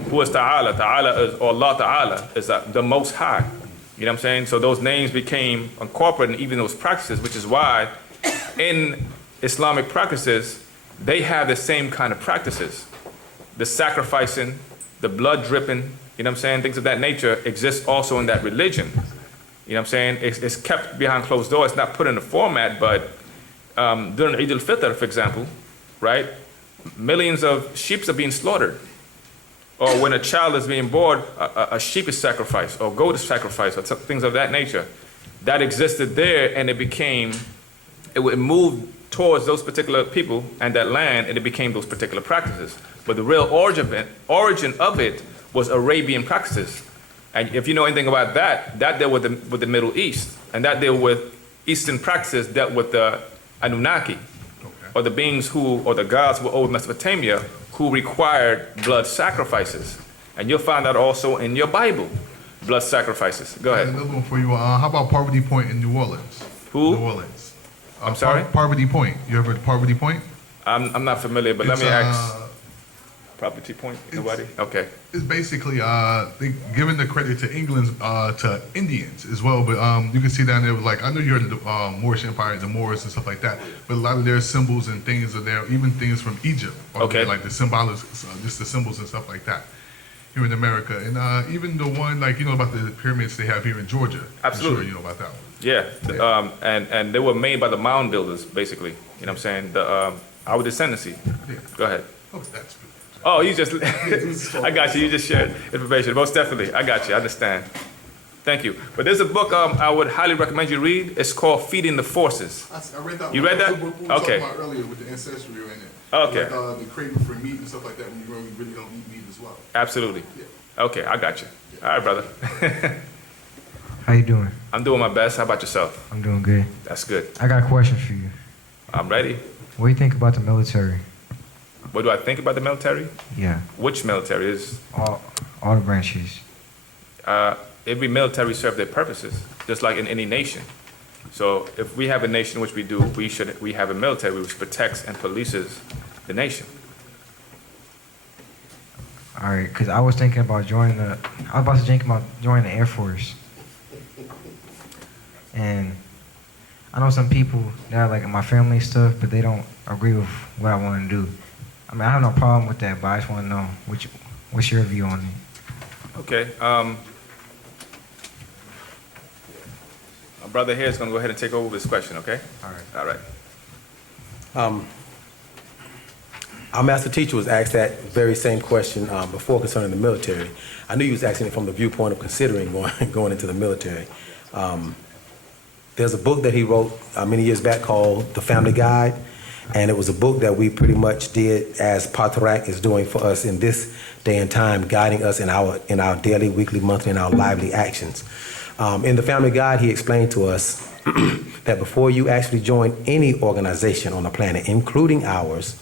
Who is Ta'ala? Ta'ala is, or Allah Ta'ala, is the Most High. You know what I'm saying? So those names became incorporated in even those practices, which is why in Islamic practices, they have the same kind of practices. The sacrificing, the blood dripping, you know what I'm saying? Things of that nature exist also in that religion. You know You know what I'm saying? It's kept behind closed doors. It's not put in a format, but during Eid al-Fitr, for example, right? Millions of sheep are being slaughtered. Or when a child is being born, a sheep is sacrificed, or goat is sacrificed, or things of that nature. That existed there, and it moved towards those particular people and that land, and it became those particular practices. But the real origin of it was Arabian practices. And if you know anything about that dealt with the Middle East, and that dealt with Eastern practices, dealt with the Anunnaki, or the beings or the gods who were old Mesopotamia, who required blood sacrifices. And you'll find that also in your Bible, blood sacrifices. Go ahead. Another one for you. How about Poverty Point in New Orleans? Who? New Orleans. I'm sorry? Poverty Point. You ever heard of Poverty Point? I'm not familiar, but let It's, me ask. Property Point? Nobody? Okay. It's basically they giving the credit to England's to Indians as well, but you can see down there like, I know you're in the Moorish Empire, the Moors and stuff like that, but a lot of their symbols and things are there, even things from Egypt, are Okay. there, like the just the symbols and stuff like that here in America, and even the one like about the pyramids they have here in Georgia. Absolutely. I'm sure you know about that one. Yeah. And they were made by the mound builders, basically. You know what I'm saying? Our descendancy. Yeah. Go ahead. Oh, that's good. Oh, you just, I got you. You just shared information. Most definitely. I got you. I understand. Thank you. But there's a book I would highly recommend you read. It's called Feeding the Forces. I read that. You read that? We were Okay. talking about earlier with the ancestry in it. Okay. Like, the craving for meat and stuff like that when you really don't eat meat as well. Absolutely. Yeah. Okay, I got you. All right, brother. How you doing? I'm doing my best. How about yourself? I'm doing good. That's good. I got a question for you. I'm ready. What do you think about the military? What do I think about the military? Yeah, Which military is? all the branches. Every military serves their purposes, just like in any nation. So if we have a nation, which we do, we have a military which protects and polices the nation. All right, because I was thinking about joining the Air Force. And I know some people that are like in my family and stuff, but they don't agree with what I want to do. I mean, I have no problem with that, but I just want to know what's your view on it. Okay. My brother here is going to go ahead and take over this question, okay? All right. All right. Our master teacher was asked that very same question before concerning the military. I knew he was asking it from the viewpoint of considering going into the military. There's a book that he wrote many years back called The Family Guide, and it was a book that we pretty much did as Patrak is doing for us in this day and time, guiding us in our daily, weekly, monthly, and our lively actions. In The Family Guide, he explained to us that before you actually join any organization on the planet, including ours,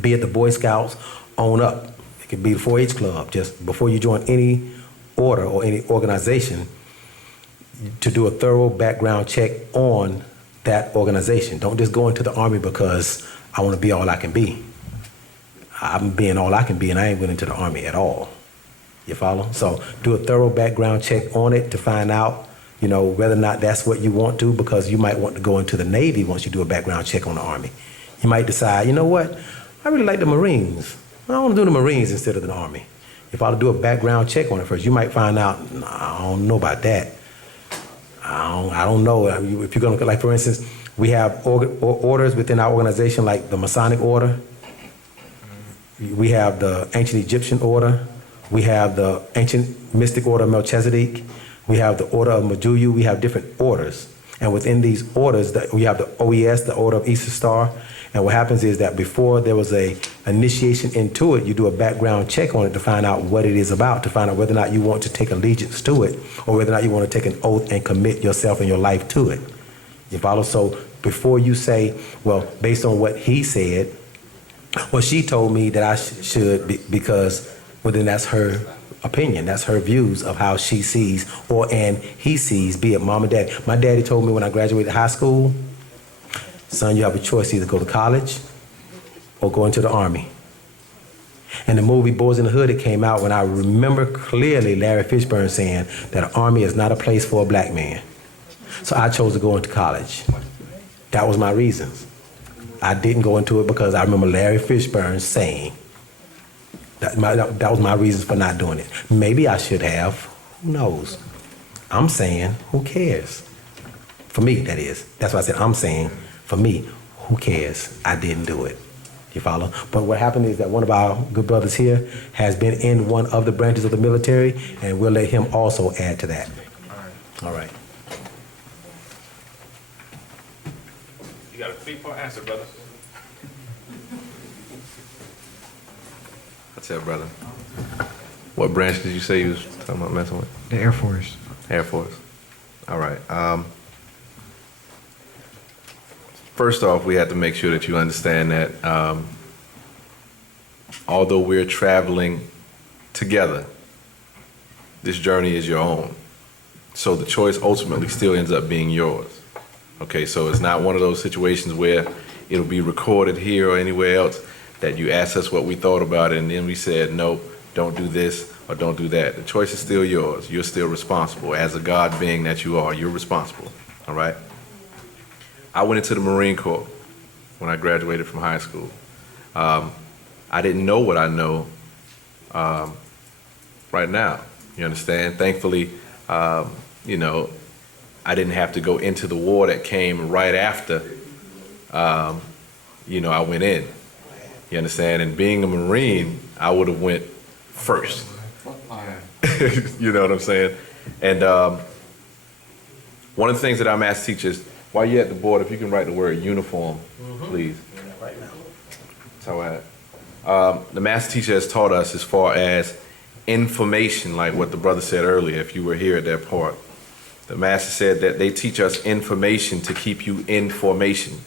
be it the Boy Scouts, on up, it could be the 4-H Club, just before you join any order or any organization, to do a thorough background check on that organization. Don't just go into the Army because I want to be all I can be. I'm being all I can be, and I ain't went into the Army at all. You follow? So do a thorough background check on it to find out, whether or not that's what you want to, because you might want to go into the Navy once you do a background check on the Army. You might decide, you know what, I really like the Marines. I want to do the Marines instead of the Army. If I do a background check on it first, you might find out, nah, I don't know about that. I don't know. If you're going to, like for instance, we have orders within our organization, like the Masonic Order. We have the Ancient Egyptian Order. We have the Ancient Mystic Order of Melchizedek. We have the Order of Meduyu. We have different orders. And within these orders, we have the OES, the Order of Easter Star. And what happens is that before there was a initiation into it, you do a background check on it to find out what it is about, to find out whether or not you want to take allegiance to it, or whether or not you want to take an oath and commit yourself and your life to it. You follow? So before you say, well, based on what he said, well, she told me that I should because, well, then that's her opinion. That's her views of how she sees and he sees, be it mom and dad. My daddy told me when I graduated high school, son, you have a choice, either go to college or go into the Army. And the movie Boys in the Hood, it came out when I remember clearly Larry Fishburne saying that an Army is not a place for a black man. So I chose to go into college. That was my reasons. I didn't go into it because I remember Larry Fishburne saying that was my reasons for not doing it. Maybe I should have. Who knows? I'm saying, who cares? For me, that is. That's why I said I'm saying, for me, who cares? I didn't do it. You follow? But what happened is that one of our good brothers here has been in one of the branches of the military, and we'll let him also add to that. All right. You got a 3-part answer, brother. What's up, brother? What branch did you say you was talking about messing with? The Air Force. Air Force. All right. First off, we have to make sure that you understand that although we're traveling together, this journey is your own. So the choice ultimately still ends up being yours. Okay, so it's not one of those situations where it'll be recorded here or anywhere else that you asked us what we thought about it and then we said, no, don't do this or don't do that. The choice is still yours. You're still responsible. As a God being that you are, you're responsible. All right? I went into the Marine Corps when I graduated from high school. I didn't know what I know right now. You understand? Thankfully, you know, I didn't have to go into the war that came right after, you know, I went in. You understand? And being a Marine, I would have went first. You know what I'm saying? And one of the things that I'm asked teachers, while you're at the board, if you can write the word uniform, please. That's how the master teacher has taught us as far as information, like what the brother said earlier, if you were here at that part. The master said that they teach us information to keep you in formation,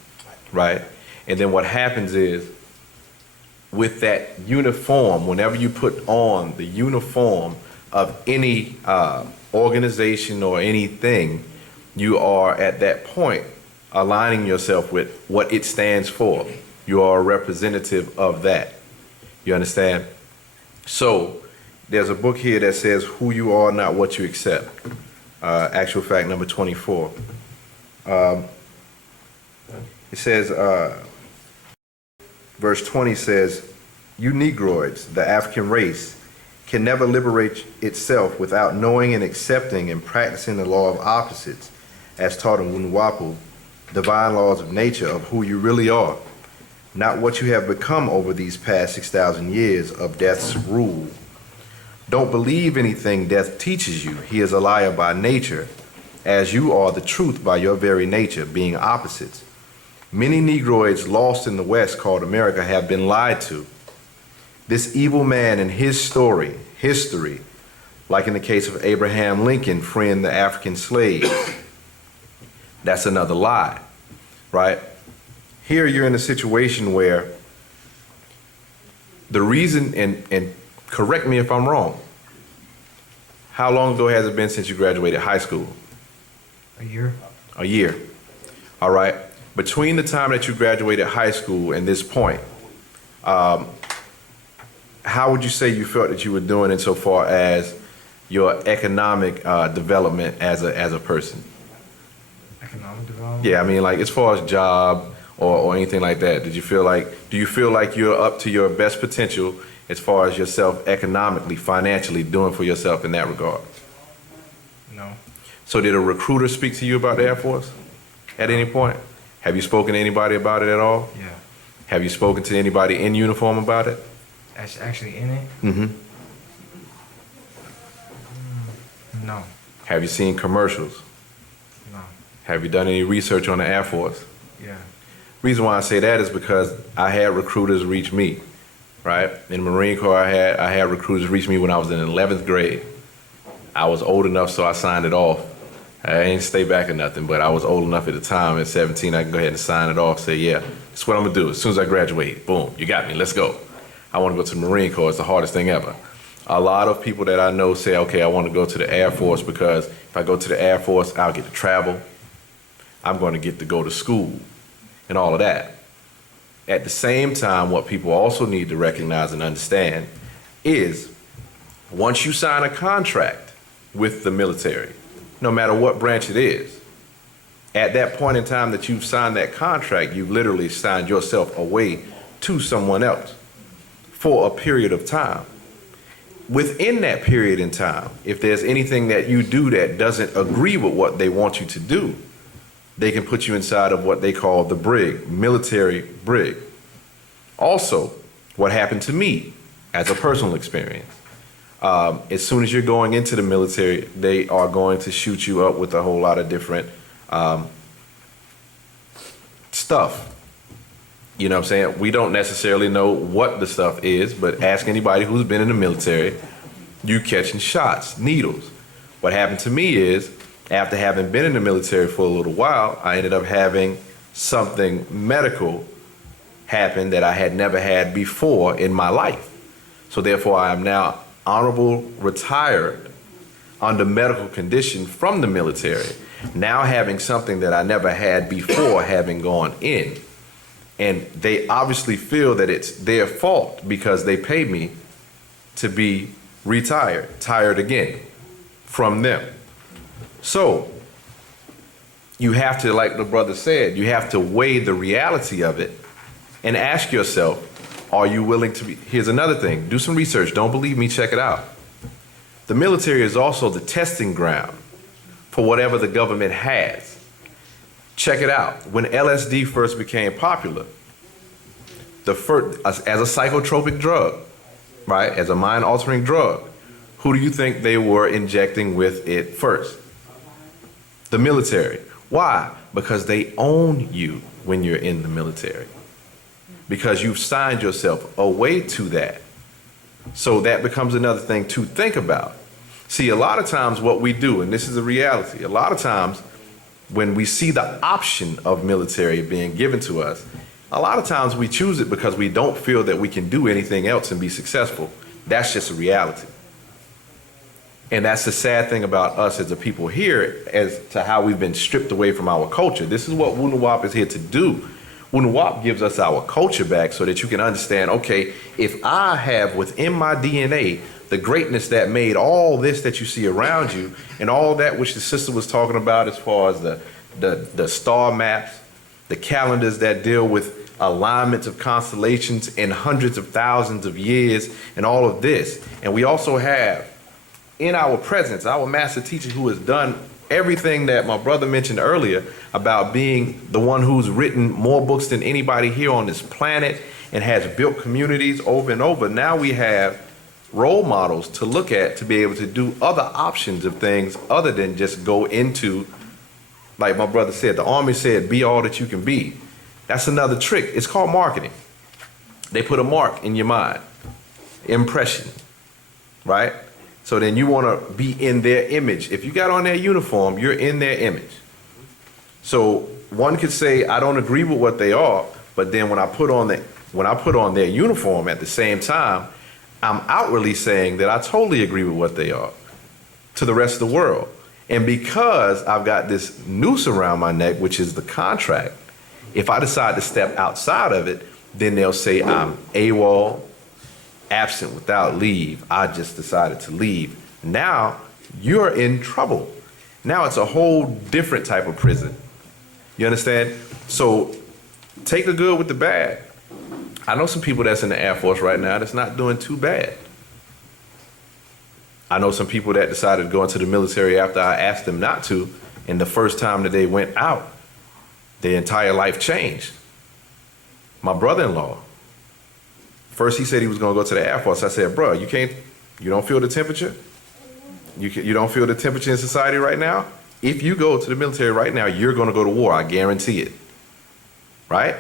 right? And then what happens is, with that uniform, whenever you put on the uniform of any organization or anything, you are at that point aligning yourself with what it stands for. You are a representative of that. You understand? So there's a book here that says who you are, not what you accept. Actual fact number 24. It says, verse 20 says, you Negroids, the African race, can never liberate itself without knowing and accepting and practicing the law of opposites, as taught in Wu-nuwaupu, divine laws of nature of who you really are, not what you have become over these past 6,000 years of death's rule. Don't believe anything death teaches you. He is a liar by nature, as you are the truth by your very nature, being opposites. Many Negroids lost in the West called America have been lied to. This evil man and his story, history, like in the case of Abraham Lincoln freeing the African slaves, that's another lie, right? Here you're in a situation where the reason, and correct me if I'm wrong, how long ago has it been since you graduated high school? A year. A year. All right. Between the time that you graduated high school and this point, how would you say you felt that you were doing insofar as your economic development as a person? Economic development? Yeah, I mean, like as far as job or anything like that, do you feel like you're up to your best potential as far as yourself economically, financially doing for yourself in that regard? No. So did a recruiter speak to you about the Air Force at any point? Have you spoken to anybody about it at all? Yeah. Have you spoken to anybody in uniform about it? Actually in it? Mm-hmm. No. Have you seen commercials? No. Have you done any research on the Air Force? Yeah. Reason why I say that is because I had recruiters reach me, right? In the Marine Corps, I had recruiters reach me when I was in 11th grade. I was old enough, so I signed it off. I ain't stay back or nothing, but I was old enough at the time. At 17, I can go ahead and sign it off, say, yeah, that's what I'm gonna do. As soon as I graduate, boom, you got me, let's go. I wanna go to the Marine Corps, it's the hardest thing ever. A lot of people that I know say, okay, I wanna go to the Air Force because if I go to the Air Force, I'll get to travel. I'm gonna get to go to school and all of that. At the same time, what people also need to recognize and understand is once you sign a contract with the military, no matter what branch it is, at that point in time that you've signed that contract, you've literally signed yourself away to someone else for a period of time. within that period in time, if there's anything that you do that doesn't agree with what they want you to do, they can put you inside of what they call the brig, military brig. Also, what happened to me as a personal experience. As soon as you're going into the military, they are going to shoot you up with a whole lot of different stuff. You know what I'm saying? We don't necessarily know what the stuff is, but ask anybody who's been in the military, you catching shots, needles. What happened to me is, after having been in the military for a little while, I ended up having something medical happen that I had never had before in my life. So therefore, I am now honorable retired under medical condition from the military, now having something that I never had before having gone in. And they obviously feel that it's their fault because they pay me to be retired, tired again from them. So you have to, like the brother said, you have to weigh the reality of it and ask yourself, are you willing to be? Here's another thing, do some research. Don't believe me, check it out. The military is also the testing ground for whatever the government has. Check it out. When LSD first became popular, as a psychotropic drug, right, as a mind-altering drug, who do you think they were injecting with it first? The military. Why? Because they own you when you're in the military. Because you've signed yourself away to that. So that becomes another thing to think about. See, a lot of times what we do, and this is a reality, a lot of times when we see the option of military being given to us, a lot of times we choose it because we don't feel that we can do anything else and be successful. That's just a reality. And that's the sad thing about us as a people here as to how we've been stripped away from our culture. This is what Wu-nuwaup is here to do. Wu-nuwaup gives us our culture back so that you can understand, okay, if I have within my DNA the greatness that made all this that you see around you and all that which the sister was talking about as far as the star maps, the calendars that deal with alignments of constellations in hundreds of thousands of years and all of this. And we also have in our presence, our master teacher who has done everything that my brother mentioned earlier about being the one who's written more books than anybody here on this planet and has built communities over and over. Now we have role models to look at to be able to do other options of things other than just go into, like my brother said, the Army said, be all that you can be. That's another trick. It's called marketing. They put a mark in your mind, impression, right? So then you want to be in their image. If you got on their uniform, you're in their image. So one could say, I don't agree with what they are, but then when I put on their uniform at the same time, I'm outwardly saying that I totally agree with what they are to the rest of the world. And because I've got this noose around my neck, which is the contract, if I decide to step outside of it, then they'll say I'm AWOL, absent without leave. I just decided to leave. Now you're in trouble. Now it's a whole different type of prison. You understand? So take the good with the bad. I know some people that's in the Air Force right now that's not doing too bad. I know some people that decided to go into the military after I asked them not to, and the first time that they went out, their entire life changed. My brother-in-law, first he said he was gonna go to the Air Force. I said, bro, you don't feel the temperature? You don't feel the temperature in society right now? If you go to the military right now, you're gonna go to war, I guarantee it, right?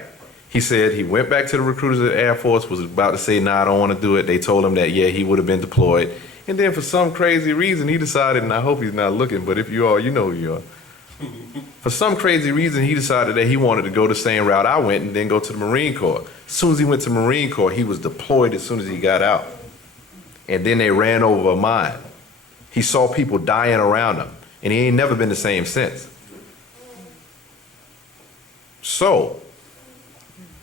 He said he went back to the recruiters of the Air Force, was about to say, nah, I don't wanna do it. They told him that, yeah, he would have been deployed. And then for some crazy reason, he decided, and I hope he's not looking, but if you are, you know who you are. For some crazy reason, he decided that he wanted to go the same route I went and then go to the Marine Corps. As soon as he went to Marine Corps, he was deployed as soon as he got out. And then they ran over a mine. He saw people dying around him, and he ain't never been the same since. So,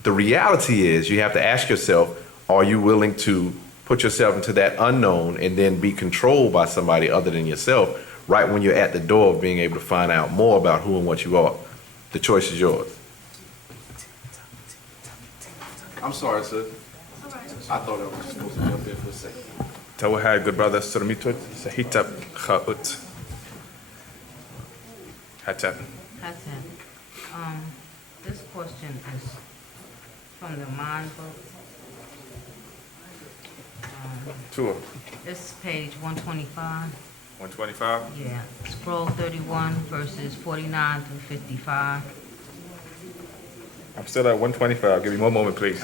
the reality is you have to ask yourself, are you willing to put yourself into that unknown and then be controlled by somebody other than yourself right when you're at the door of being able to find out more about who and what you are? The choice is yours. I'm sorry, sir. I thought I was supposed to jump in for a second. Tawahad, good brother, Suramitut, Sahitab, Kha'ut. Hatat. Hassan, this question is from the Mind book. Tua. It's page 125. 125. Yeah, scroll 31, verses 49 through 55. I'm still at 125. Give me one moment, please.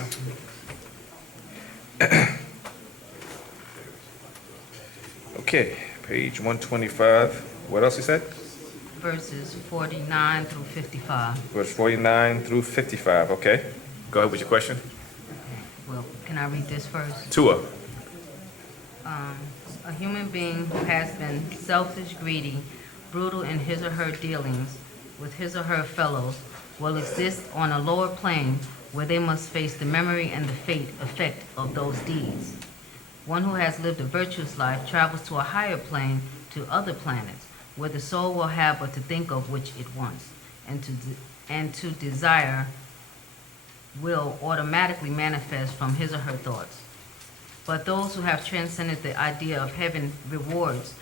Okay, page 125. What else you said? Verses 49 through 55. Verse 49 through 55. Okay. Go ahead with your question. Well, can I read this first? Tua. A human being who has been selfish, greedy, brutal in his or her dealings with his or her fellows will exist on a lower plane where they must face the memory and the fate effect of those deeds. One who has lived a virtuous life travels to a higher plane, to other planets, where the soul will have but to think of which it wants, and to desire will automatically manifest from his or her thoughts. But those who have transcended the idea of heaven rewards,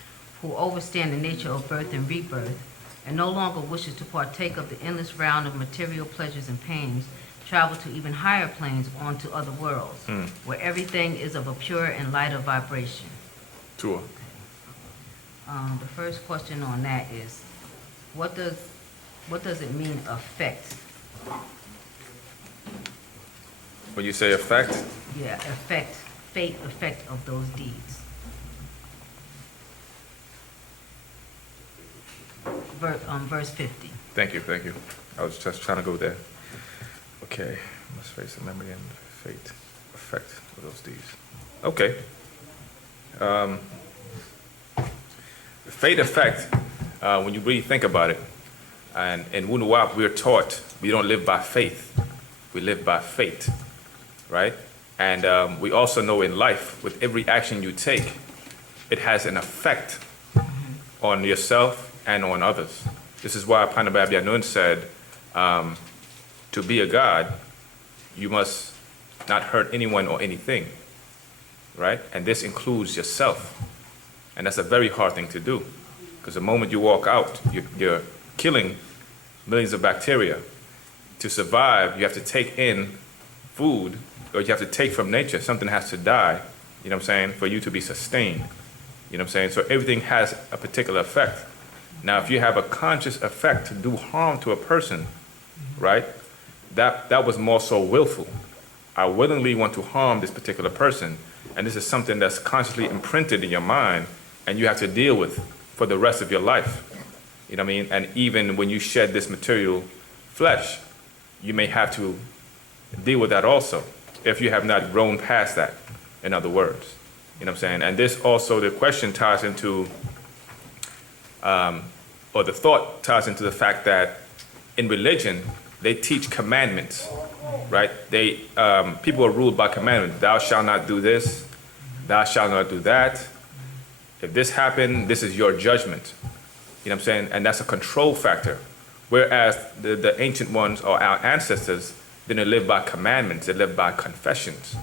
who understand the nature of birth and rebirth, and no longer wishes to partake of the endless round of material pleasures and pains, travel to even higher planes onto other worlds, where everything is of a pure and lighter vibration. Tua. The first question on that is, what does it mean, affect? When you say effect, Yeah, affect, fate, effect of those deeds. Verse 50. thank you. I was just trying to go there. Okay, must face the memory and fate, effect of those deeds. Okay. Fate effect, when you really think about it, and in Wu-nuwaup we're taught we don't live by faith, we live by fate, right? And we also know in life, with every action you take, it has an effect on yourself and on others. This is why Panabab Yanun said, to be a god, you must not hurt anyone or anything, right? And this includes yourself. And that's a very hard thing to do, because the moment you walk out, you're killing millions of bacteria. To survive, you have to take in food, or you have to take from nature. Something has to die, you know what I'm saying, for you to be sustained. You know what I'm saying? So everything has a particular effect. Now, if you have a conscious effect to do harm to a person, right, that was more so willful. I willingly want to harm this particular person, and this is something that's consciously imprinted in your mind, and you have to deal with for the rest of your life. You know what I mean? And even when you shed this material flesh, you may have to deal with that also, if you have not grown past that, in other words. You know what I'm saying? And this also, the question ties into, or the thought ties into the fact that in religion, they teach commandments, right? People are ruled by commandments. Thou shalt not do this, thou shalt not do that. If this happened, this is your judgment. You know what I'm saying? And that's a control factor. Whereas the ancient ones, or our ancestors, didn't live by commandments, they lived by confessions.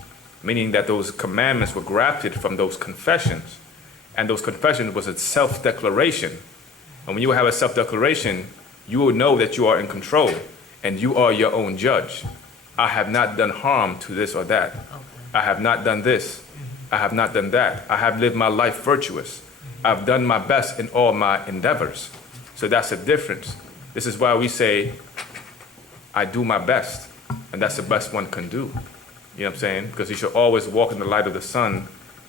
Meaning that those commandments were grafted from those confessions. And those confessions was a self-declaration. And when you have a self-declaration, you will know that you are in control and you are your own judge. I have not done harm to this or that. I have not done this. I have not done that. I have lived my life virtuous. I've done my best in all my endeavors. So that's the difference. This is why we say, I do my best. And that's the best one can do. You know what I'm saying? Because you should always walk in the light of the sun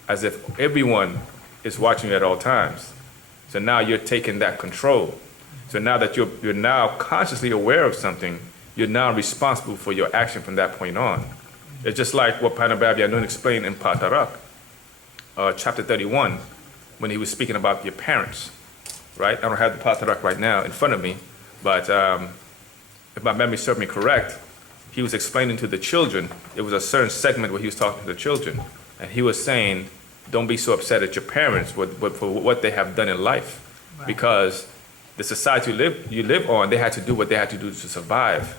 as if everyone is watching you at all times. So now you're taking that control. So now that you're now consciously aware of something, you're now responsible for your action from that point on. It's just like what Panabab Yanun explained in Patarak, chapter 31, when he was speaking about your parents, right? I don't have the Patarak right now in front of me, but if my memory serves me correct, he was explaining to the children, it was a certain segment where he was talking to the children, and he was saying, don't be so upset at your parents for what they have done in life, Right. because the society you live on, they had to do what they had to do to survive.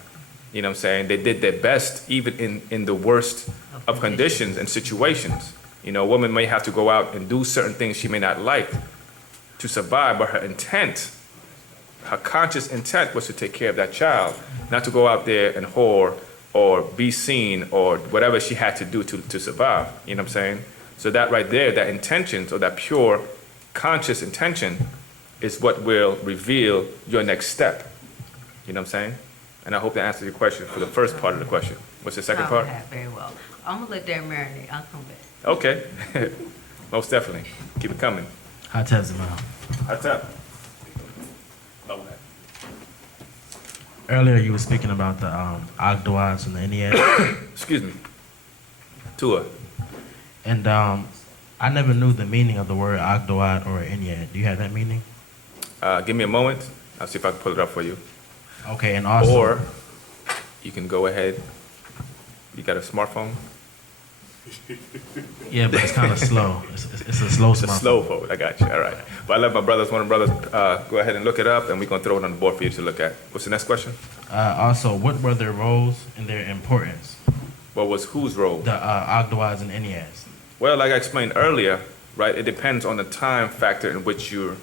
You know what I'm saying? They did their best, even in the worst of conditions and situations. You know, a woman may have to go out and do certain things she may not like to survive, but her intent, her conscious intent was to take care of that child, not to go out there and whore or be seen or whatever she had to do to survive. You know what I'm saying? So that right there, that intentions or that pure conscious intention is what will reveal your next step. You know what I'm saying? And I hope that answers your question for the first part of the question. What's the second part? Very well. I'm gonna let that marinate. I'll come back. Okay. Most definitely. Keep it coming. Hot tubs in How's that? Earlier you were speaking about the Ogdoads and the Enneads. Excuse me. Tua. And I never knew the meaning of the word Ogdoad or Ennead. Do you have that meaning? Give me a moment. I'll see if I can pull it up for you. Okay, and also... Or you can go ahead. You got a smartphone? Yeah, but it's kind of slow. It's a slow It's a smartphone. slow phone. I got you. All right. But I let my brothers, one of the brothers, go ahead and look it up, and we're going to throw it on the board for you to look at. What's the next question? Also, what were their roles and their importance? What was whose role? The Ogdoads and Enneads. Well, like I explained earlier, right, it depends on the time factor in which you're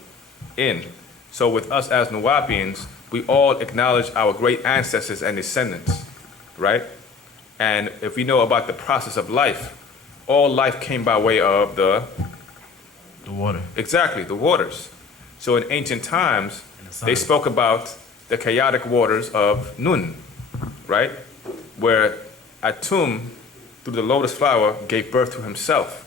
in. So with us as Nuwaupians, we all acknowledge our great ancestors and descendants, right? And if we know about the process of life, all life came by way of the water. Exactly, the waters. So in ancient times, the they sun. spoke about the chaotic waters of Nun, right? Where Atum, through the lotus flower, gave birth to himself.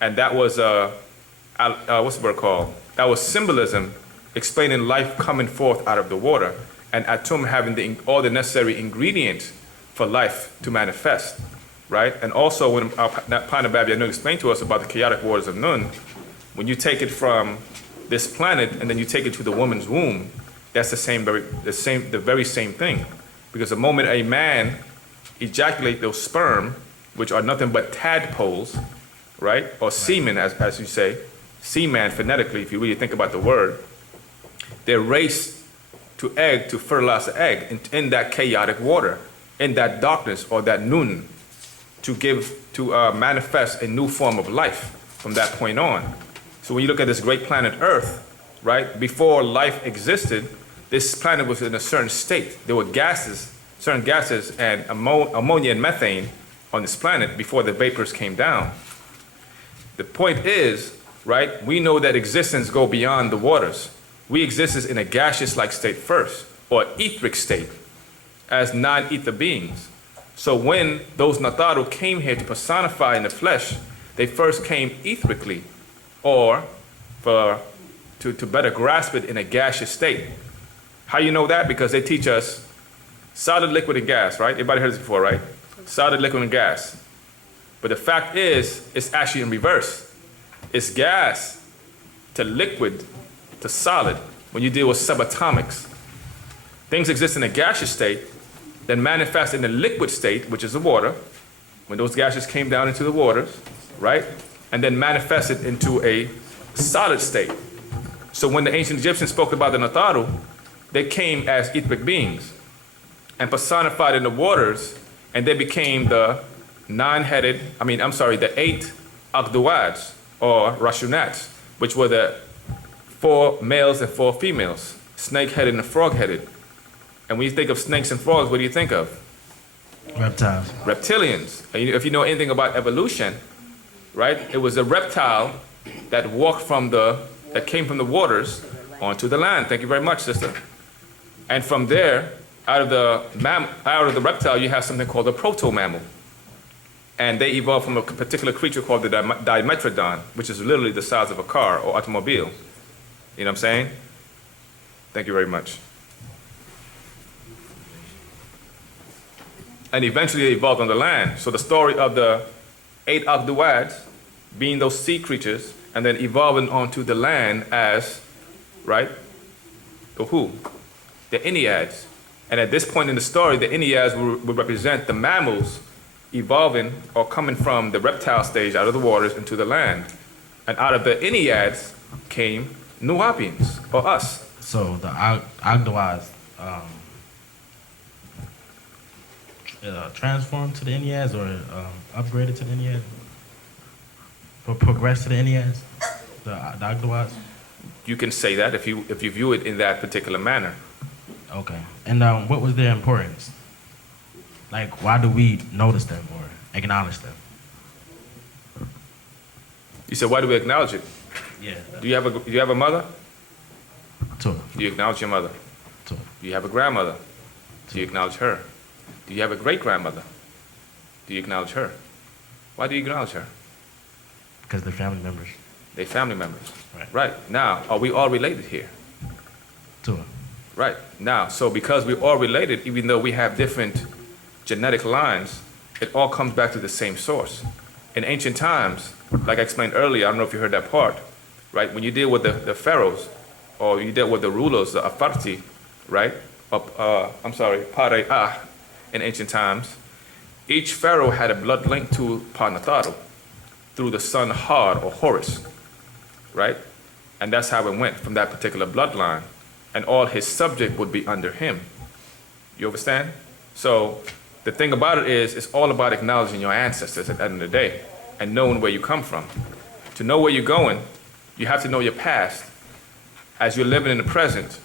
And that was, what's the word called? That was symbolism explaining life coming forth out of the water, and Atum having all the necessary ingredients for life to manifest, right? And also when Panabab Yanun explained to us about the chaotic waters of Nun, when you take it from this planet and then you take it to the woman's womb, that's the very same thing. Because the moment a man ejaculates those sperm, which are nothing but tadpoles, right? Or semen, as you say, seaman phonetically, if you really think about the word, they're raced to egg to fertilize the egg in that chaotic water, in that darkness or that Nun, to manifest a new form of life from that point on. So when you look at this great planet Earth, right, before life existed, this planet was in a certain state. There were gases, certain gases, and ammonia and methane on this planet before the vapors came down. The point is, right, we know that existence go beyond the waters. We exist in a gaseous-like state first, or etheric state, as non-ether beings. So when those Natharu came here to personify in the flesh, they first came etherically, or to better grasp it in a gaseous state. How you know that? Because they teach us solid, liquid, and gas, right? Everybody heard this before, right? Solid, liquid, and gas. But the fact is, it's actually in reverse. It's gas to liquid to solid when you deal with subatomics. Things exist in a gaseous state, then manifest in the liquid state, which is the water, when those gases came down into the waters, right? And then manifested into a solid state. So when the ancient Egyptians spoke about the Natharu, they came as etheric beings and personified in the waters, and they became the the 8 Ogdoads, or Rashunats, which were the 4 males and 4 females, snake-headed and frog-headed. And when you think of snakes and frogs, what do you think of? Reptiles. Reptilians. And if you know anything about evolution, right, it was a reptile that that came from the waters onto the land. Thank you very much, sister. And from there, out of the reptile, you have something called a proto-mammal. And they evolved from a particular creature called the Dimetrodon, which is literally the size of a car or automobile. You know what I'm saying? Thank you very much. And eventually they evolved on the land. So the story of the 8 Ogdoads being those sea creatures and then evolving onto the land as, right, the who? The Enneads. And at this point in the story, the Enneads would represent the mammals evolving or coming from the reptile stage out of the waters into the land. And out of the Enneads came Nuwaupians, or us. So the Ogdoads transformed to the Enneads or upgraded to the Enneads? progress to the Enneads, the Ogdoads? You can say that if you view it in that particular manner. Okay. And what was their importance? Like, why do we notice them or acknowledge them? You said, why do we acknowledge it? Yeah. Do you have a mother? Two. Do you acknowledge your mother? Two. Do you have a grandmother? Do you acknowledge her? Do you have a great grandmother? Do you acknowledge her? Why do you acknowledge her? Because they're family members. They're family members. Right. Now, are we all related here? Two. Right. Now, so because we're all related, even though we have different genetic lines, it all comes back to the same source. In ancient times, like I explained earlier, I don't know if you heard that part, right? When you deal with the pharaohs, or you deal with the rulers, the Afarti, right? Pare-ah, in ancient times, each pharaoh had a blood link to Panataru through the son Har or Horus, right? And that's how it went from that particular bloodline. And all his subject would be under him. You understand? So the thing about it is, it's all about acknowledging your ancestors at the end of the day and knowing where you come from. To know where you're going, you have to know your past. As you're living in the present,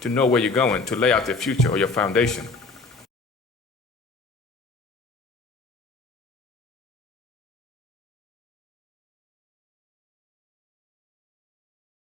to know where you're going, to lay out your future or your foundation.